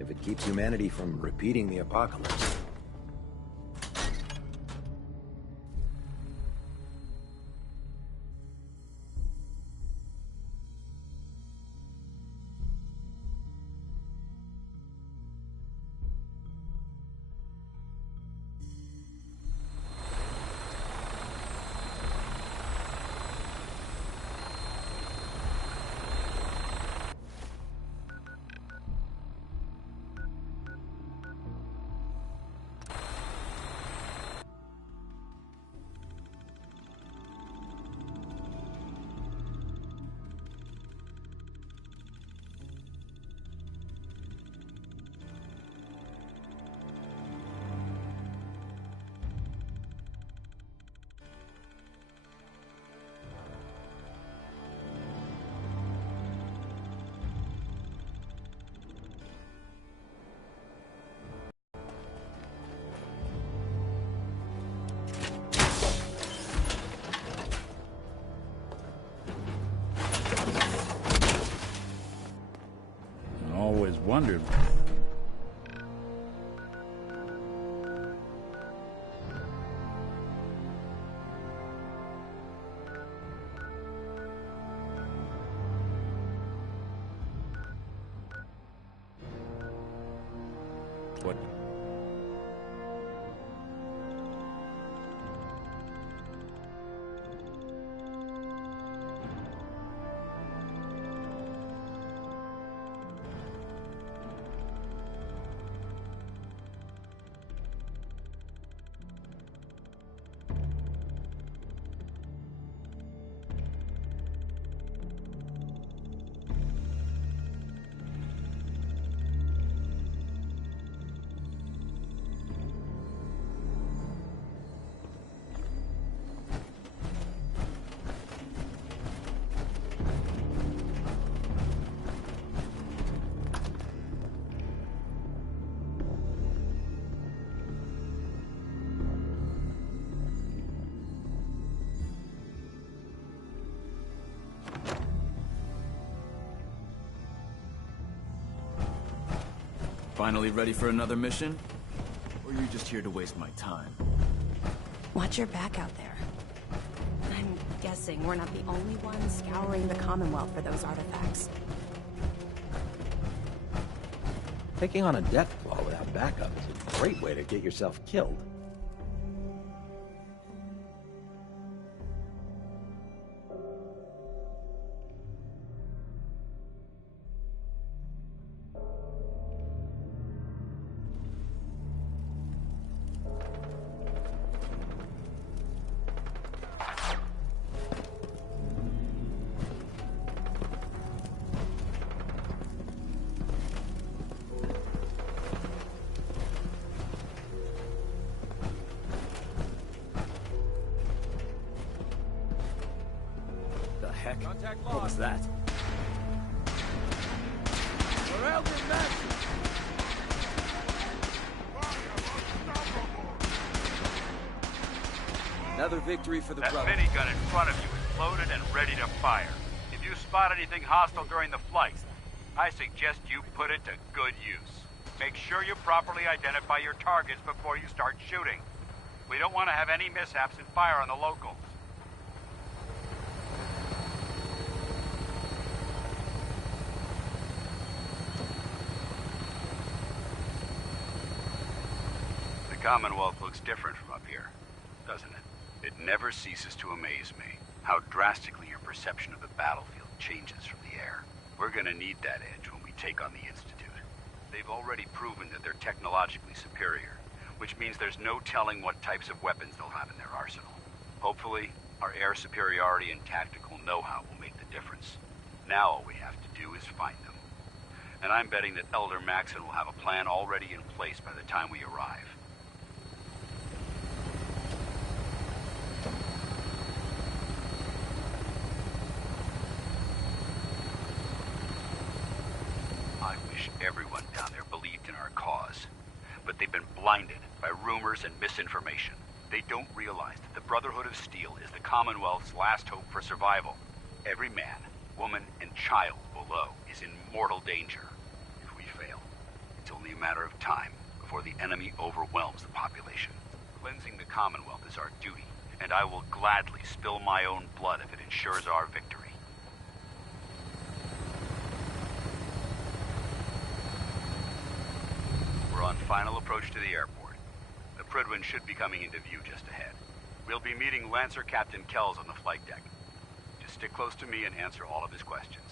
if it keeps humanity from repeating the apocalypse. Always wondered. What? Finally ready for another mission? Or are you just here to waste my time? Watch your back out there. I'm guessing we're not the only ones scouring the Commonwealth for those artifacts. Taking on a death claw without backup is a great way to get yourself killed. What was that? Another victory for the That brother. minigun in front of you is loaded and ready to fire. If you spot anything hostile during the flight, I suggest you put it to good use. Make sure you properly identify your targets before you start shooting. We don't want to have any mishaps and fire on the locals. The Commonwealth looks different from up here, doesn't it? It never ceases to amaze me how drastically your perception of the battlefield changes from the air. We're gonna need that edge when we take on the Institute. They've already proven that they're technologically superior, which means there's no telling what types of weapons they'll have in their arsenal. Hopefully, our air superiority and tactical know-how will make the difference. Now all we have to do is find them. And I'm betting that Elder Maxon will have a plan already in place by the time we arrive. I wish everyone down there believed in our cause. but they've been blinded by rumors and misinformation. They don't realize that the Brotherhood of Steel is the Commonwealth's last hope for survival. Every man, woman, and child below is in mortal danger. If we fail, it's only a matter of time before the enemy overwhelms the population. Cleansing the Commonwealth is our duty, and I will gladly spill my own blood if it ensures our victory. We're on final approach to the airport. The Prydwen should be coming into view just ahead. We'll be meeting Lancer Captain Kells on the flight deck. Just stick close to me and answer all of his questions.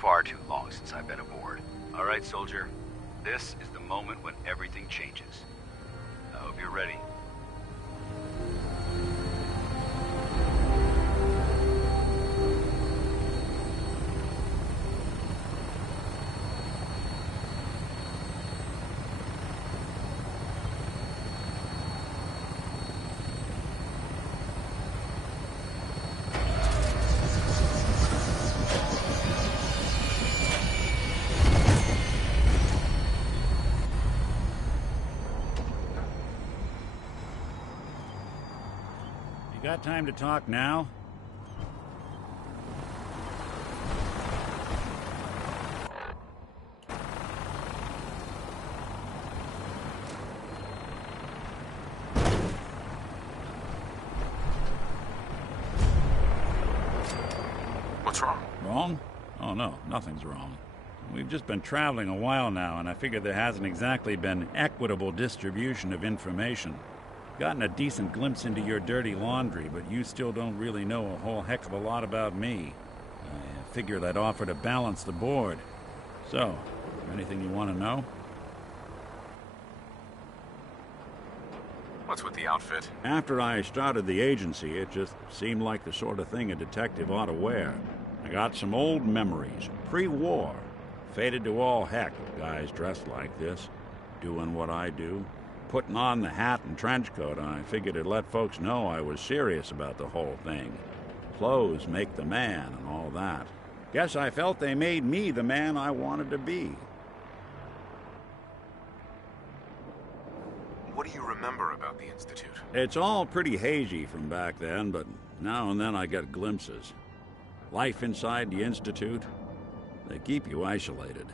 Far too long since I've been aboard. All right, soldier. This is the moment when everything changes. I hope you're ready. Got time to talk now? What's wrong? Wrong? Oh no, nothing's wrong. We've just been traveling a while now, and I figure there hasn't exactly been equitable distribution of information. Gotten a decent glimpse into your dirty laundry, but you still don't really know a whole heck of a lot about me. I figured I'd offer to balance the board. So, anything you want to know? What's with the outfit? After I started the agency, it just seemed like the sort of thing a detective ought to wear. I got some old memories, pre-war. Faded to all heck with guys dressed like this, doing what I do. Putting on the hat and trench coat, I figured it'd let folks know I was serious about the whole thing. Clothes make the man and all that. Guess I felt they made me the man I wanted to be. What do you remember about the Institute? It's all pretty hazy from back then, but now and then I get glimpses. Life inside the Institute, they keep you isolated.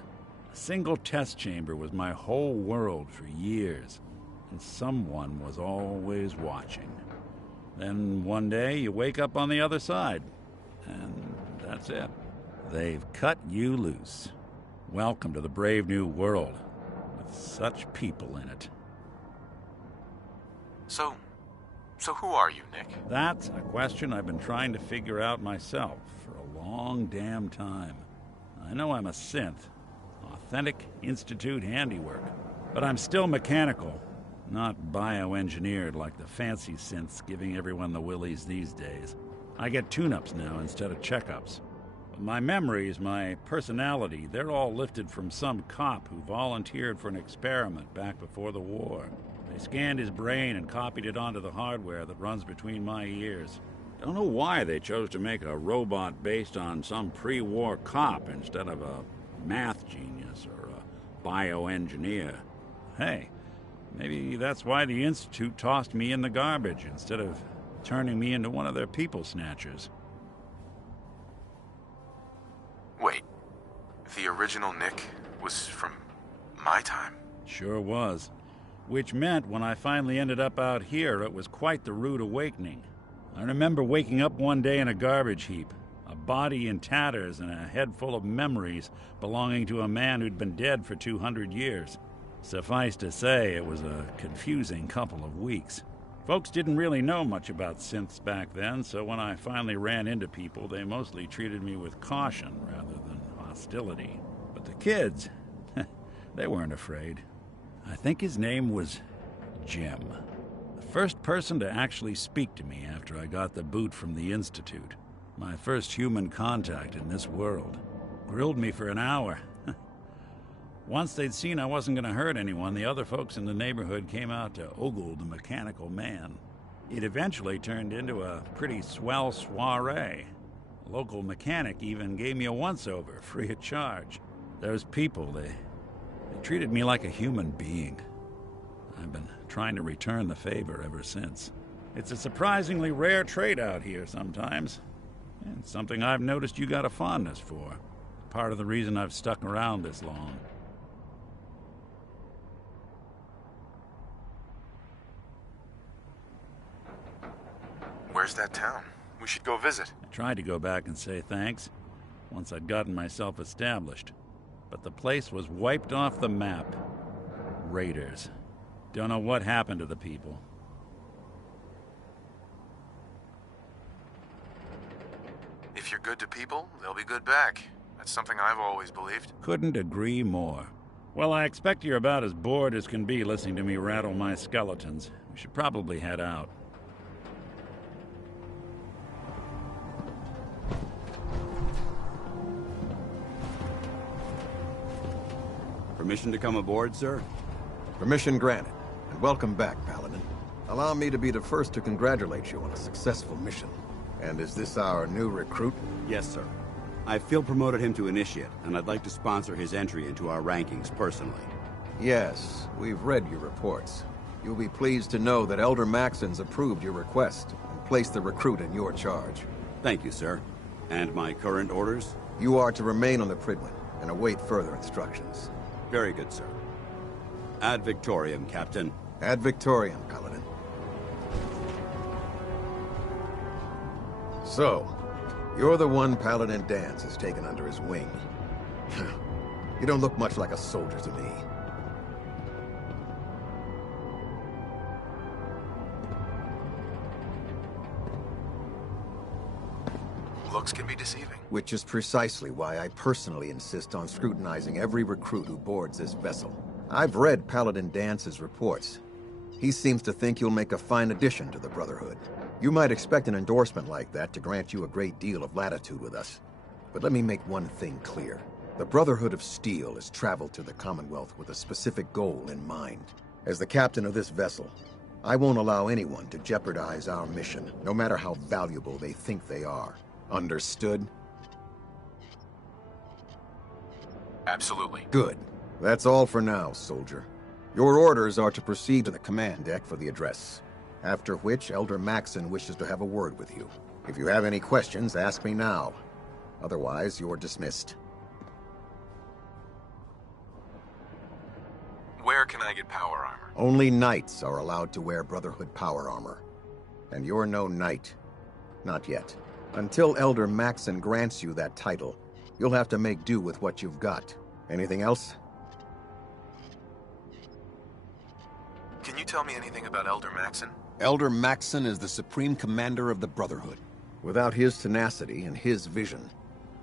A single test chamber was my whole world for years. And someone was always watching. Then one day you wake up on the other side, and that's it. They've cut you loose. Welcome to the brave new world, with such people in it. So who are you, Nick? That's a question I've been trying to figure out myself for a long damn time. I know I'm a synth, authentic Institute handiwork, but I'm still mechanical. Not bioengineered like the fancy synths giving everyone the willies these days. I get tune-ups now instead of checkups. My memories, my personality, they're all lifted from some cop who volunteered for an experiment back before the war. They scanned his brain and copied it onto the hardware that runs between my ears. Don't know why they chose to make a robot based on some pre-war cop instead of a math genius or a bioengineer. Hey, maybe that's why the Institute tossed me in the garbage instead of turning me into one of their people snatchers. Wait, the original Nick was from my time? Sure was. Which meant when I finally ended up out here, it was quite the rude awakening. I remember waking up one day in a garbage heap, a body in tatters and a head full of memories belonging to a man who'd been dead for 200 years. Suffice to say, it was a confusing couple of weeks. Folks didn't really know much about synths back then, so when I finally ran into people, they mostly treated me with caution rather than hostility. But the kids, they weren't afraid. I think his name was Jim. The first person to actually speak to me after I got the boot from the Institute. My first human contact in this world. Grilled me for an hour. Once they'd seen I wasn't going to hurt anyone, the other folks in the neighborhood came out to ogle the mechanical man. It eventually turned into a pretty swell soiree. A local mechanic even gave me a once-over, free of charge. Those people, they treated me like a human being. I've been trying to return the favor ever since. It's a surprisingly rare trait out here sometimes. And something I've noticed you got a fondness for. Part of the reason I've stuck around this long. Where's that town? We should go visit. I tried to go back and say thanks, once I'd gotten myself established. But the place was wiped off the map. Raiders. Don't know what happened to the people. If you're good to people, they'll be good back. That's something I've always believed. Couldn't agree more. Well, I expect you're about as bored as can be listening to me rattle my skeletons. We should probably head out. Permission to come aboard, sir? Permission granted, and welcome back, Paladin. Allow me to be the first to congratulate you on a successful mission. And is this our new recruit? Yes, sir. I feel promoted him to initiate, and I'd like to sponsor his entry into our rankings personally. Yes, we've read your reports. You'll be pleased to know that Elder Maxon's approved your request and placed the recruit in your charge. Thank you, sir. And my current orders? You are to remain on the Prydwen and await further instructions. Very good, sir. Ad Victoriam, Captain. Ad Victoriam, Paladin. So, you're the one Paladin Danse has taken under his wing. You don't look much like a soldier to me. Looks can be deceiving. Which is precisely why I personally insist on scrutinizing every recruit who boards this vessel. I've read Paladin Dance's reports. He seems to think you'll make a fine addition to the Brotherhood. You might expect an endorsement like that to grant you a great deal of latitude with us. But let me make one thing clear. The Brotherhood of Steel has traveled to the Commonwealth with a specific goal in mind. As the captain of this vessel, I won't allow anyone to jeopardize our mission, no matter how valuable they think they are. Understood? Absolutely. Good. That's all for now, soldier. Your orders are to proceed to the command deck for the address. After which, Elder Maxon wishes to have a word with you. If you have any questions, ask me now. Otherwise, you're dismissed. Where can I get power armor? Only knights are allowed to wear Brotherhood power armor. And you're no knight. Not yet. Until Elder Maxon grants you that title, you'll have to make do with what you've got. Anything else? Can you tell me anything about Elder Maxon? Elder Maxon is the Supreme Commander of the Brotherhood. Without his tenacity and his vision,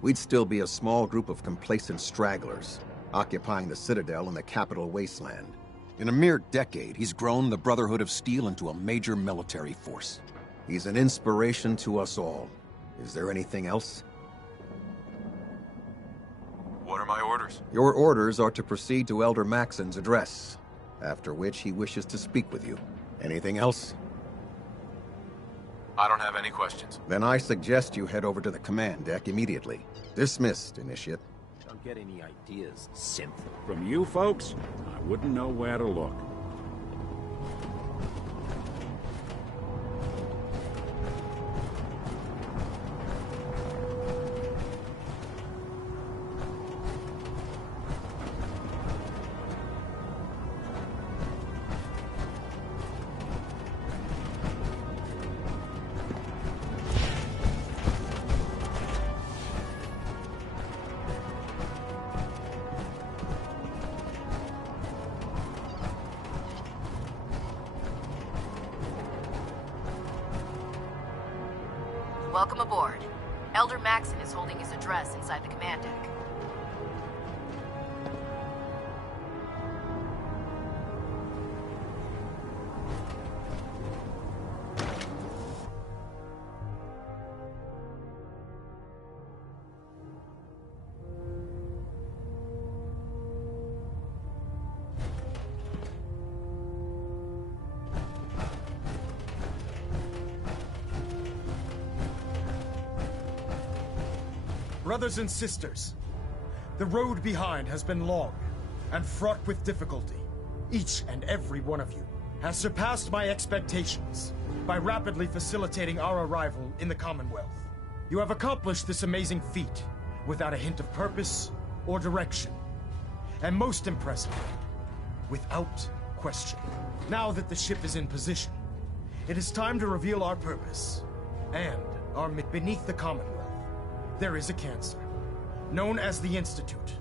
we'd still be a small group of complacent stragglers, occupying the Citadel in the capital wasteland. In a mere decade, he's grown the Brotherhood of Steel into a major military force. He's an inspiration to us all. Is there anything else? What are my orders? Your orders are to proceed to Elder Maxon's address, after which he wishes to speak with you. Anything else? I don't have any questions. Then I suggest you head over to the command deck immediately. Dismissed, Initiate. Don't get any ideas, synth. From you folks, I wouldn't know where to look. Welcome aboard. Elder Maxon is holding his address inside the command deck. Brothers and sisters, the road behind has been long and fraught with difficulty. Each and every one of you has surpassed my expectations by rapidly facilitating our arrival in the Commonwealth. You have accomplished this amazing feat without a hint of purpose or direction. And most impressive, without question. Now that the ship is in position, it is time to reveal our purpose and our beneath the Commonwealth. There is a cancer, known as the Institute.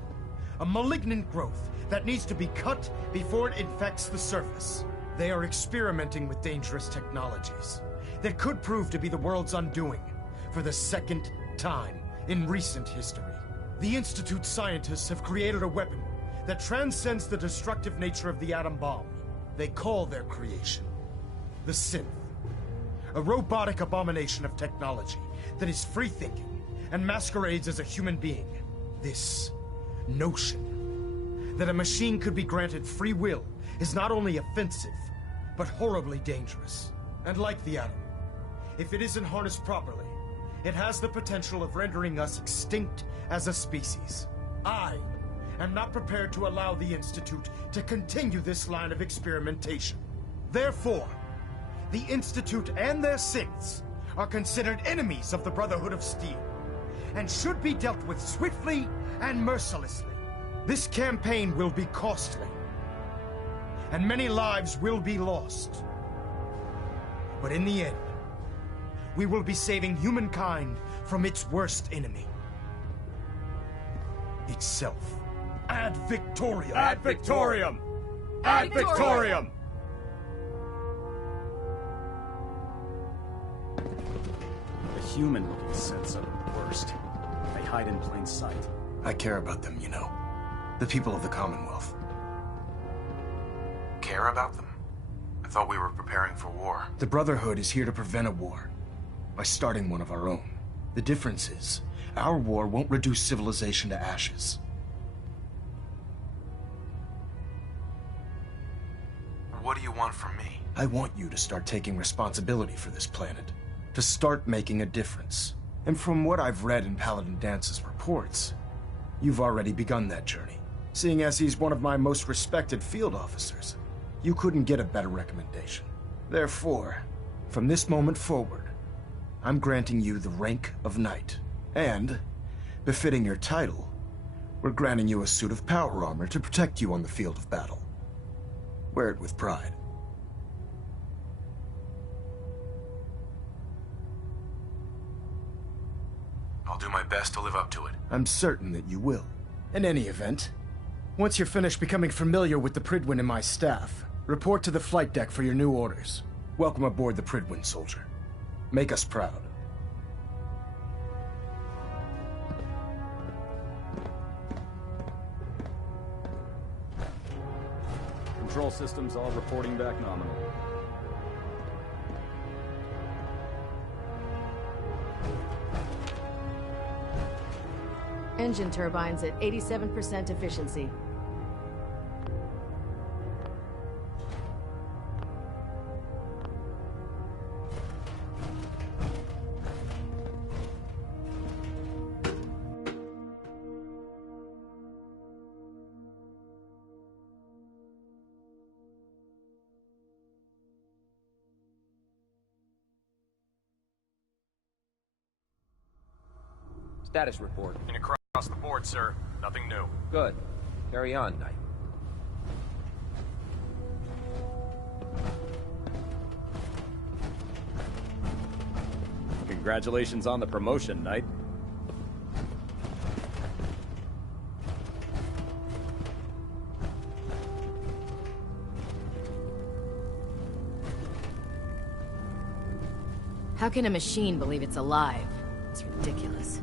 A malignant growth that needs to be cut before it infects the surface. They are experimenting with dangerous technologies that could prove to be the world's undoing for the second time in recent history. The Institute's scientists have created a weapon that transcends the destructive nature of the atom bomb. They call their creation the Synth. A robotic abomination of technology that is free-thinking and masquerades as a human being. This notion that a machine could be granted free will is not only offensive, but horribly dangerous. And like the atom, if it isn't harnessed properly, it has the potential of rendering us extinct as a species. I am not prepared to allow the Institute to continue this line of experimentation. Therefore, the Institute and their synths are considered enemies of the Brotherhood of Steel, and should be dealt with swiftly and mercilessly. This campaign will be costly, and many lives will be lost. But in the end, we will be saving humankind from its worst enemy. Itself. Ad Victoriam! Ad Victoriam! Ad Victoriam! The human-looking synths are the worst. They hide in plain sight. I care about them, you know. The people of the Commonwealth. Care about them? I thought we were preparing for war. The Brotherhood is here to prevent a war by starting one of our own. The difference is, our war won't reduce civilization to ashes. What do you want from me? I want you to start taking responsibility for this planet. To start making a difference. And from what I've read in Paladin Dance's reports, you've already begun that journey. Seeing as he's one of my most respected field officers, you couldn't get a better recommendation. Therefore, from this moment forward, I'm granting you the rank of Knight. And, befitting your title, we're granting you a suit of power armor to protect you on the field of battle. Wear it with pride. I'll do my best to live up to it. I'm certain that you will. In any event, once you're finished becoming familiar with the Pridwin and my staff, report to the flight deck for your new orders. Welcome aboard the Pridwin, soldier. Make us proud. Control systems all reporting back nominal. Engine turbines at 87% efficiency. Status report. And across the board, sir. Nothing new. Good. Carry on, Knight. Congratulations on the promotion, Knight. How can a machine believe it's alive? It's ridiculous.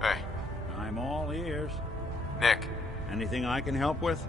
Hey. I'm all ears. Nick. Anything I can help with?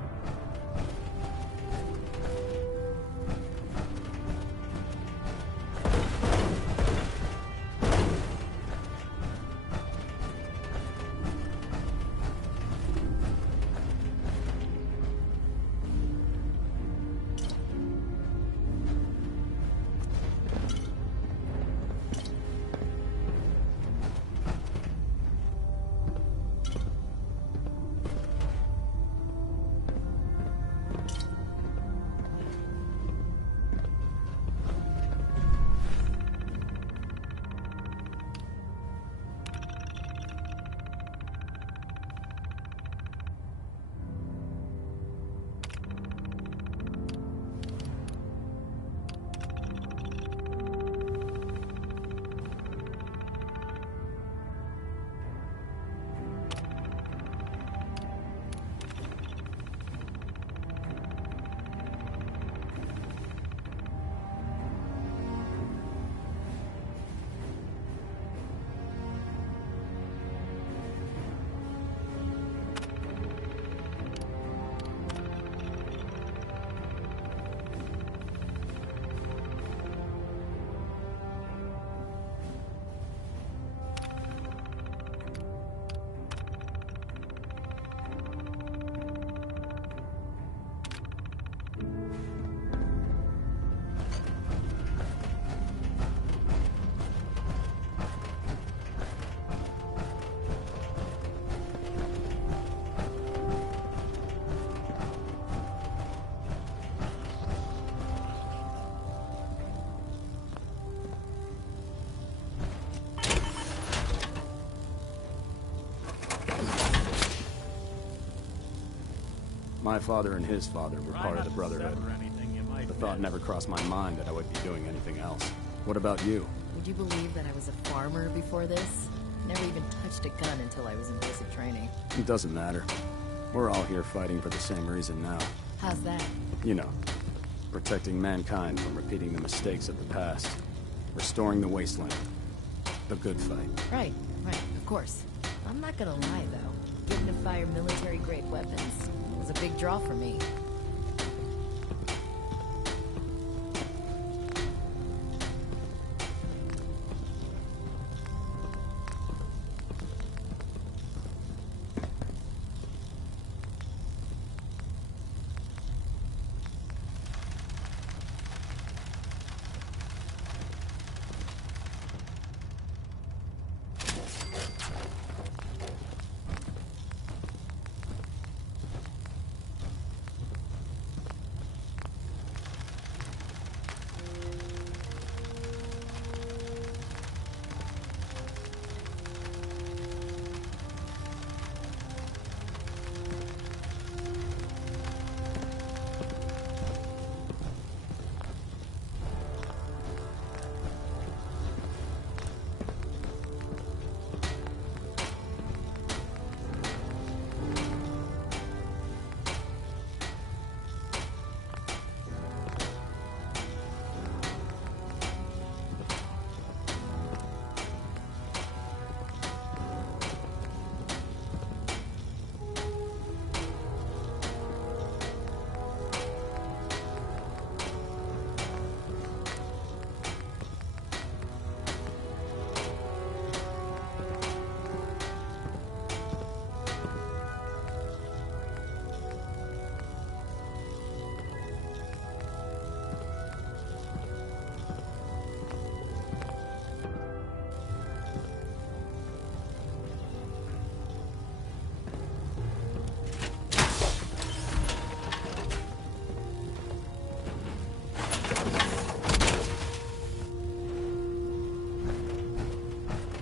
My father and his father were part of the Brotherhood. The thought never crossed my mind that I would be doing anything else. What about you? Would you believe that I was a farmer before this? Never even touched a gun until I was in basic training. It doesn't matter. We're all here fighting for the same reason now. How's that? You know, protecting mankind from repeating the mistakes of the past. Restoring the wasteland. The good fight. Right, of course. I'm not gonna lie, though. Getting to fire military-grade weapons was a big draw for me.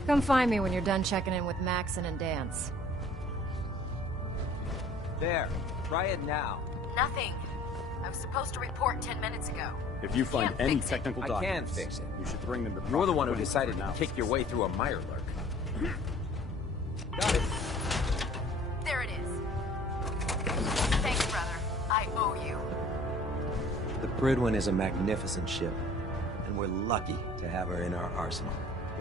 Come find me when you're done checking in with Maxon and Dance. There. Try it now. Nothing. I was supposed to report 10 minutes ago. If you find can't any fix it. technical I documents, can fix it. you should bring them to You're the one who proper decided to analysis. kick your way through a Mirelurk. Got it. There it is. Thanks, brother. I owe you. The Prydwen is a magnificent ship, and we're lucky to have her in our arsenal.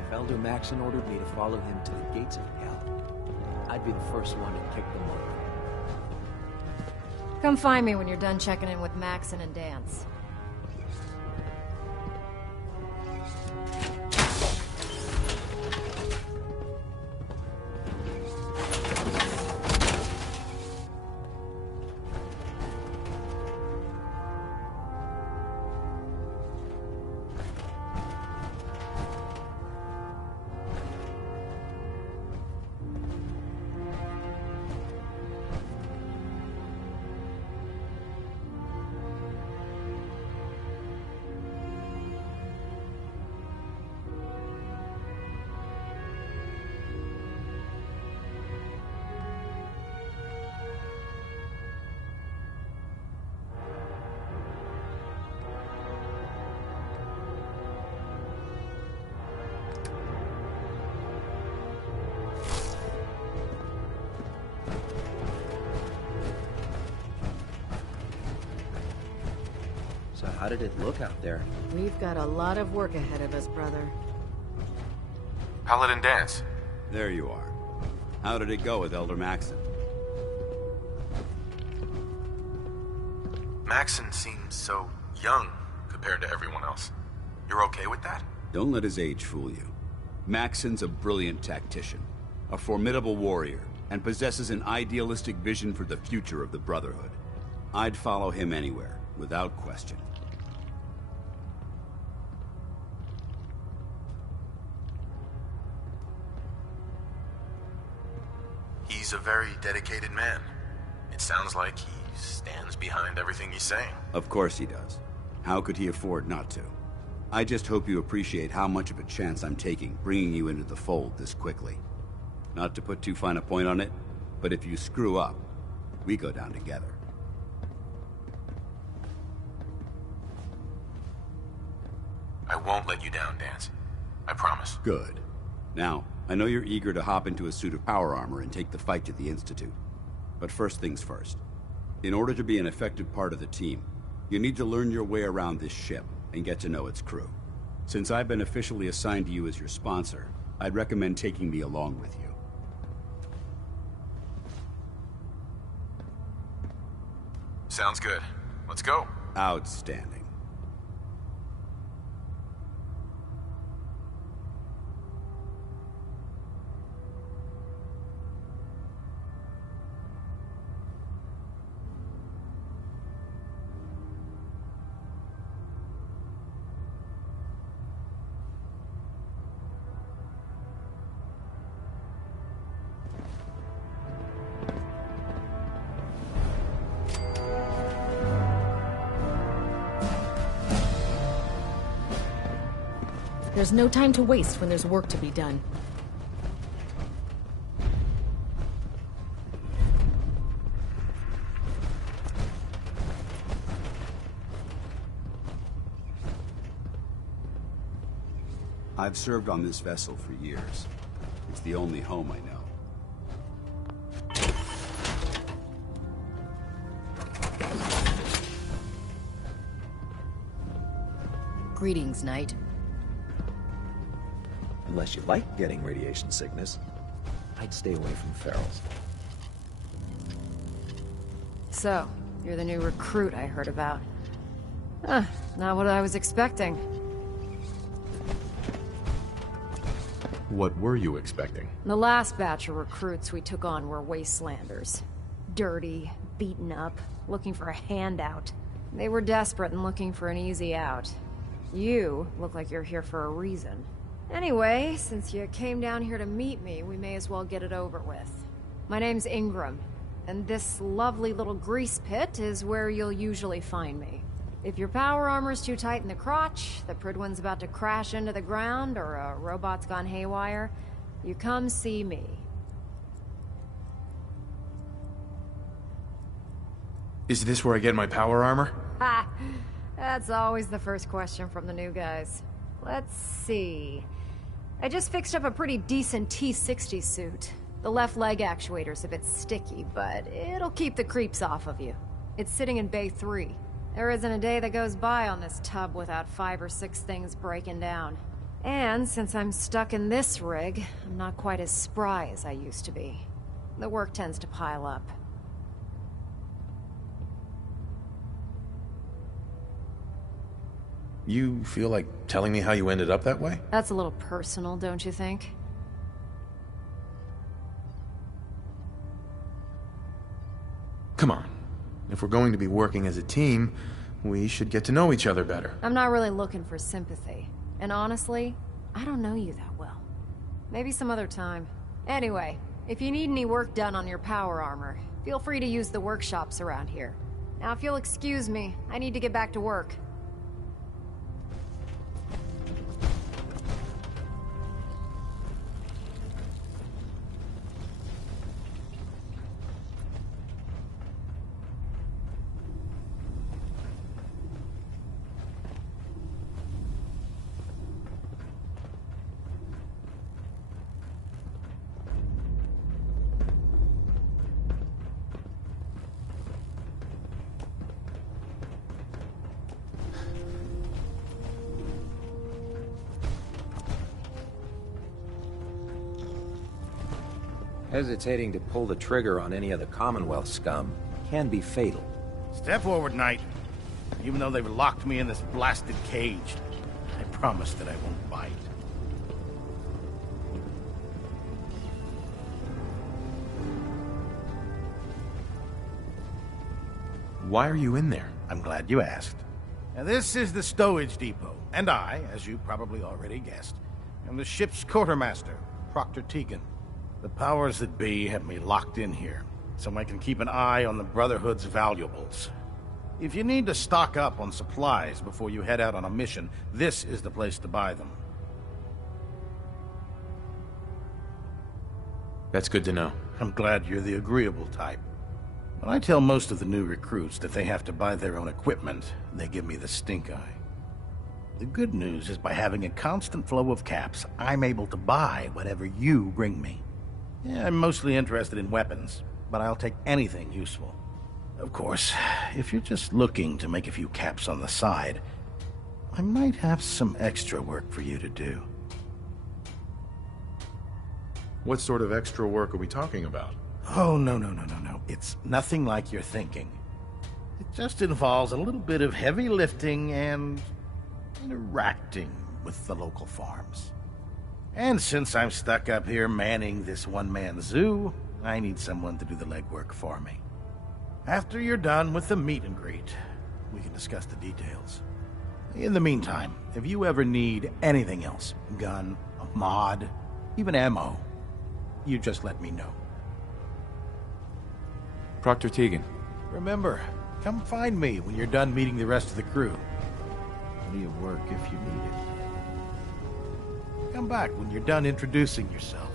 If Elder Maxon ordered me to follow him to the gates of hell, I'd be the first one to kick them over. Come find me when you're done checking in with Maxon and Dance. So how did it look out there? We've got a lot of work ahead of us, brother. Paladin Dance. There you are. How did it go with Elder Maxon? Maxon seems so young compared to everyone else. You're okay with that? Don't let his age fool you. Maxon's a brilliant tactician, a formidable warrior, and possesses an idealistic vision for the future of the Brotherhood. I'd follow him anywhere, without question. He's a very dedicated man. It sounds like he stands behind everything he's saying. Of course he does. How could he afford not to? I just hope you appreciate how much of a chance I'm taking bringing you into the fold this quickly. Not to put too fine a point on it, but if you screw up, we go down together. I won't let you down, Dance. I promise. Good. Now, I know you're eager to hop into a suit of power armor and take the fight to the Institute. But first things first. In order to be an effective part of the team, you need to learn your way around this ship and get to know its crew. Since I've been officially assigned to you as your sponsor, I'd recommend taking me along with you. Sounds good. Let's go. Outstanding. There's no time to waste when there's work to be done. I've served on this vessel for years. It's the only home I know. Greetings, Knight. Unless you like getting radiation sickness, I'd stay away from ferals. So, you're the new recruit I heard about. Not what I was expecting. What were you expecting? The last batch of recruits we took on were wastelanders. Dirty, beaten up, looking for a handout. They were desperate and looking for an easy out. You look like you're here for a reason. Anyway, since you came down here to meet me, we may as well get it over with. My name's Ingram, and this lovely little grease pit is where you'll usually find me. If your power armor's too tight in the crotch, the Prydwen's about to crash into the ground, or a robot's gone haywire, You come see me. Is this where I get my power armor? Ha! That's always the first question from the new guys. Let's see. I just fixed up a pretty decent T-60 suit. The left leg actuator's a bit sticky, but it'll keep the creeps off of you. It's sitting in Bay 3. There isn't a day that goes by on this tub without 5 or 6 things breaking down. And since I'm stuck in this rig, I'm not quite as spry as I used to be. The work tends to pile up. You feel like telling me how you ended up that way? That's a little personal, don't you think? Come on. If we're going to be working as a team, we should get to know each other better. I'm not really looking for sympathy. And honestly, I don't know you that well. Maybe some other time. Anyway, if you need any work done on your power armor, feel free to use the workshops around here. Now, if you'll excuse me, I need to get back to work. Hesitating to pull the trigger on any of the Commonwealth scum can be fatal. Step forward, Knight. Even though they've locked me in this blasted cage, I promise that I won't bite. Why are you in there? I'm glad you asked. Now, this is the stowage depot, and I, as you probably already guessed, am the ship's quartermaster, Proctor Tegan. The powers that be have me locked in here, so I can keep an eye on the Brotherhood's valuables. If you need to stock up on supplies before you head out on a mission, this is the place to buy them. That's good to know. I'm glad you're the agreeable type. When I tell most of the new recruits that they have to buy their own equipment, they give me the stink eye. The good news is by having a constant flow of caps, I'm able to buy whatever you bring me. Yeah, I'm mostly interested in weapons, but I'll take anything useful. Of course, if you're just looking to make a few caps on the side, I might have some extra work for you to do. What sort of extra work are we talking about? Oh, no. It's nothing like you're thinking. It just involves a little bit of heavy lifting and interacting with the local farms. And since I'm stuck up here manning this one-man zoo, I need someone to do the legwork for me. After you're done with the meet and greet, we can discuss the details. In the meantime, if you ever need anything else, gun, a mod, even ammo, you just let me know. Proctor Tegan. Remember, come find me when you're done meeting the rest of the crew. Plenty of work if you need it. Come back when you're done introducing yourself.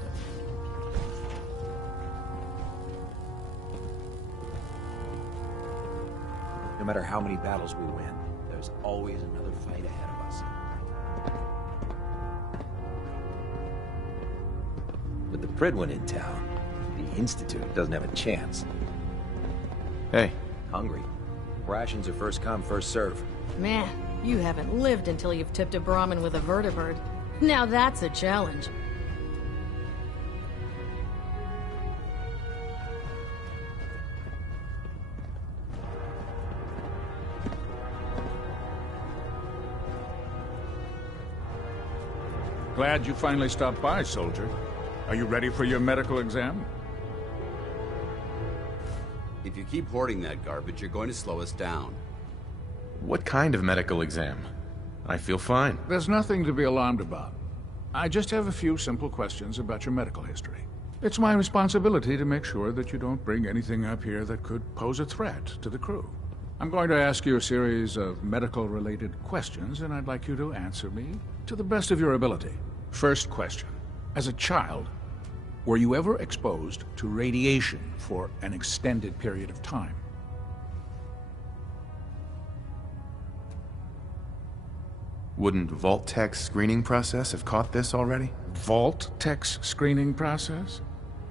No matter how many battles we win, there's always another fight ahead of us. With the Prydwen in town, the Institute doesn't have a chance. Hey. Hungry. Rations are first come, first serve. Man, you haven't lived until you've tipped a Brahmin with a vertibird. Now that's a challenge. Glad you finally stopped by, soldier. Are you ready for your medical exam? If you keep hoarding that garbage, you're going to slow us down. What kind of medical exam? I feel fine. There's nothing to be alarmed about. I just have a few simple questions about your medical history. It's my responsibility to make sure that you don't bring anything up here that could pose a threat to the crew. I'm going to ask you a series of medical-related questions, and I'd like you to answer me to the best of your ability. First question. As a child, Were you ever exposed to radiation for an extended period of time? Wouldn't Vault-Tech's screening process have caught this already? Vault-Tech's screening process?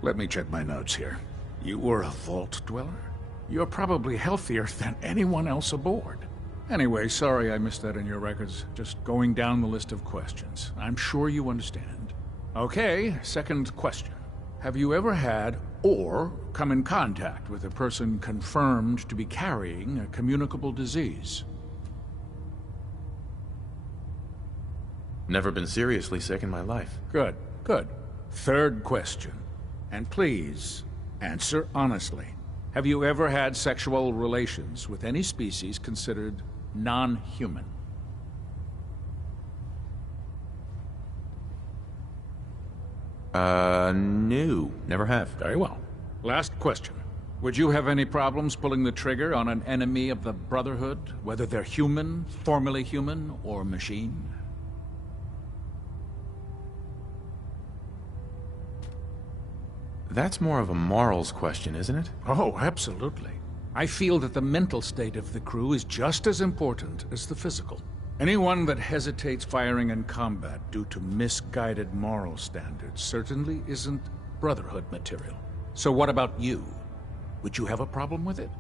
Let me check my notes here. You were a Vault Dweller? You're probably healthier than anyone else aboard. Anyway, sorry I missed that in your records. Just going down the list of questions. I'm sure you understand. Okay, second question. Have you ever had or come in contact with a person confirmed to be carrying a communicable disease? Never been seriously sick in my life. Good, good. Third question. And please, answer honestly. Have you ever had sexual relations with any species considered non-human? No. Never have. Very well. Last question. Would you have any problems pulling the trigger on an enemy of the Brotherhood, whether they're human, formerly human, or machine? That's more of a morals question, isn't it? Oh, absolutely. I feel that the mental state of the crew is just as important as the physical. Anyone that hesitates firing in combat due to misguided moral standards certainly isn't Brotherhood material. So what about you? Would you have a problem with it?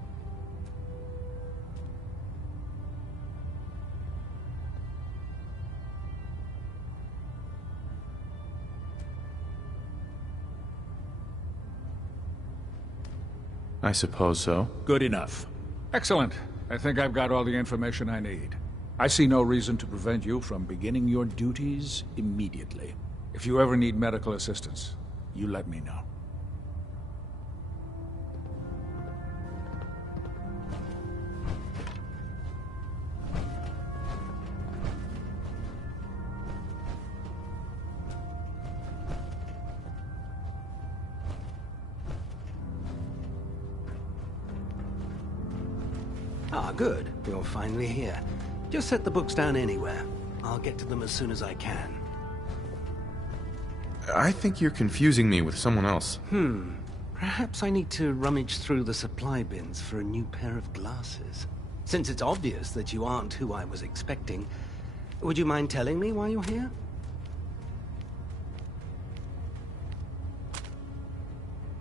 I suppose so. Good enough. Excellent. I think I've got all the information I need. I see no reason to prevent you from beginning your duties immediately. If you ever need medical assistance, you let me know. Ah, good. You're finally here. Just set the books down anywhere. I'll get to them as soon as I can. I think you're confusing me with someone else. Perhaps I need to rummage through the supply bins for a new pair of glasses. Since it's obvious that you aren't who I was expecting, would you mind telling me why you're here?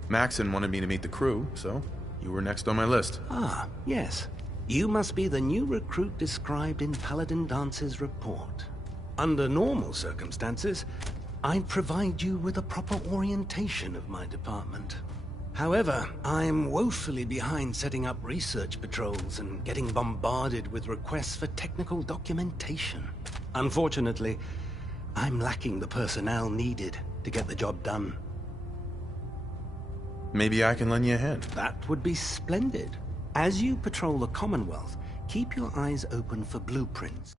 Maxon wanted me to meet the crew, so you were next on my list. Ah, yes. You must be the new recruit described in Paladin Dance's report. Under normal circumstances, I'd provide you with a proper orientation of my department. However, I'm woefully behind setting up research patrols and getting bombarded with requests for technical documentation. Unfortunately, I'm lacking the personnel needed to get the job done. Maybe I can lend you a hand. That would be splendid. As you patrol the Commonwealth, keep your eyes open for blueprints.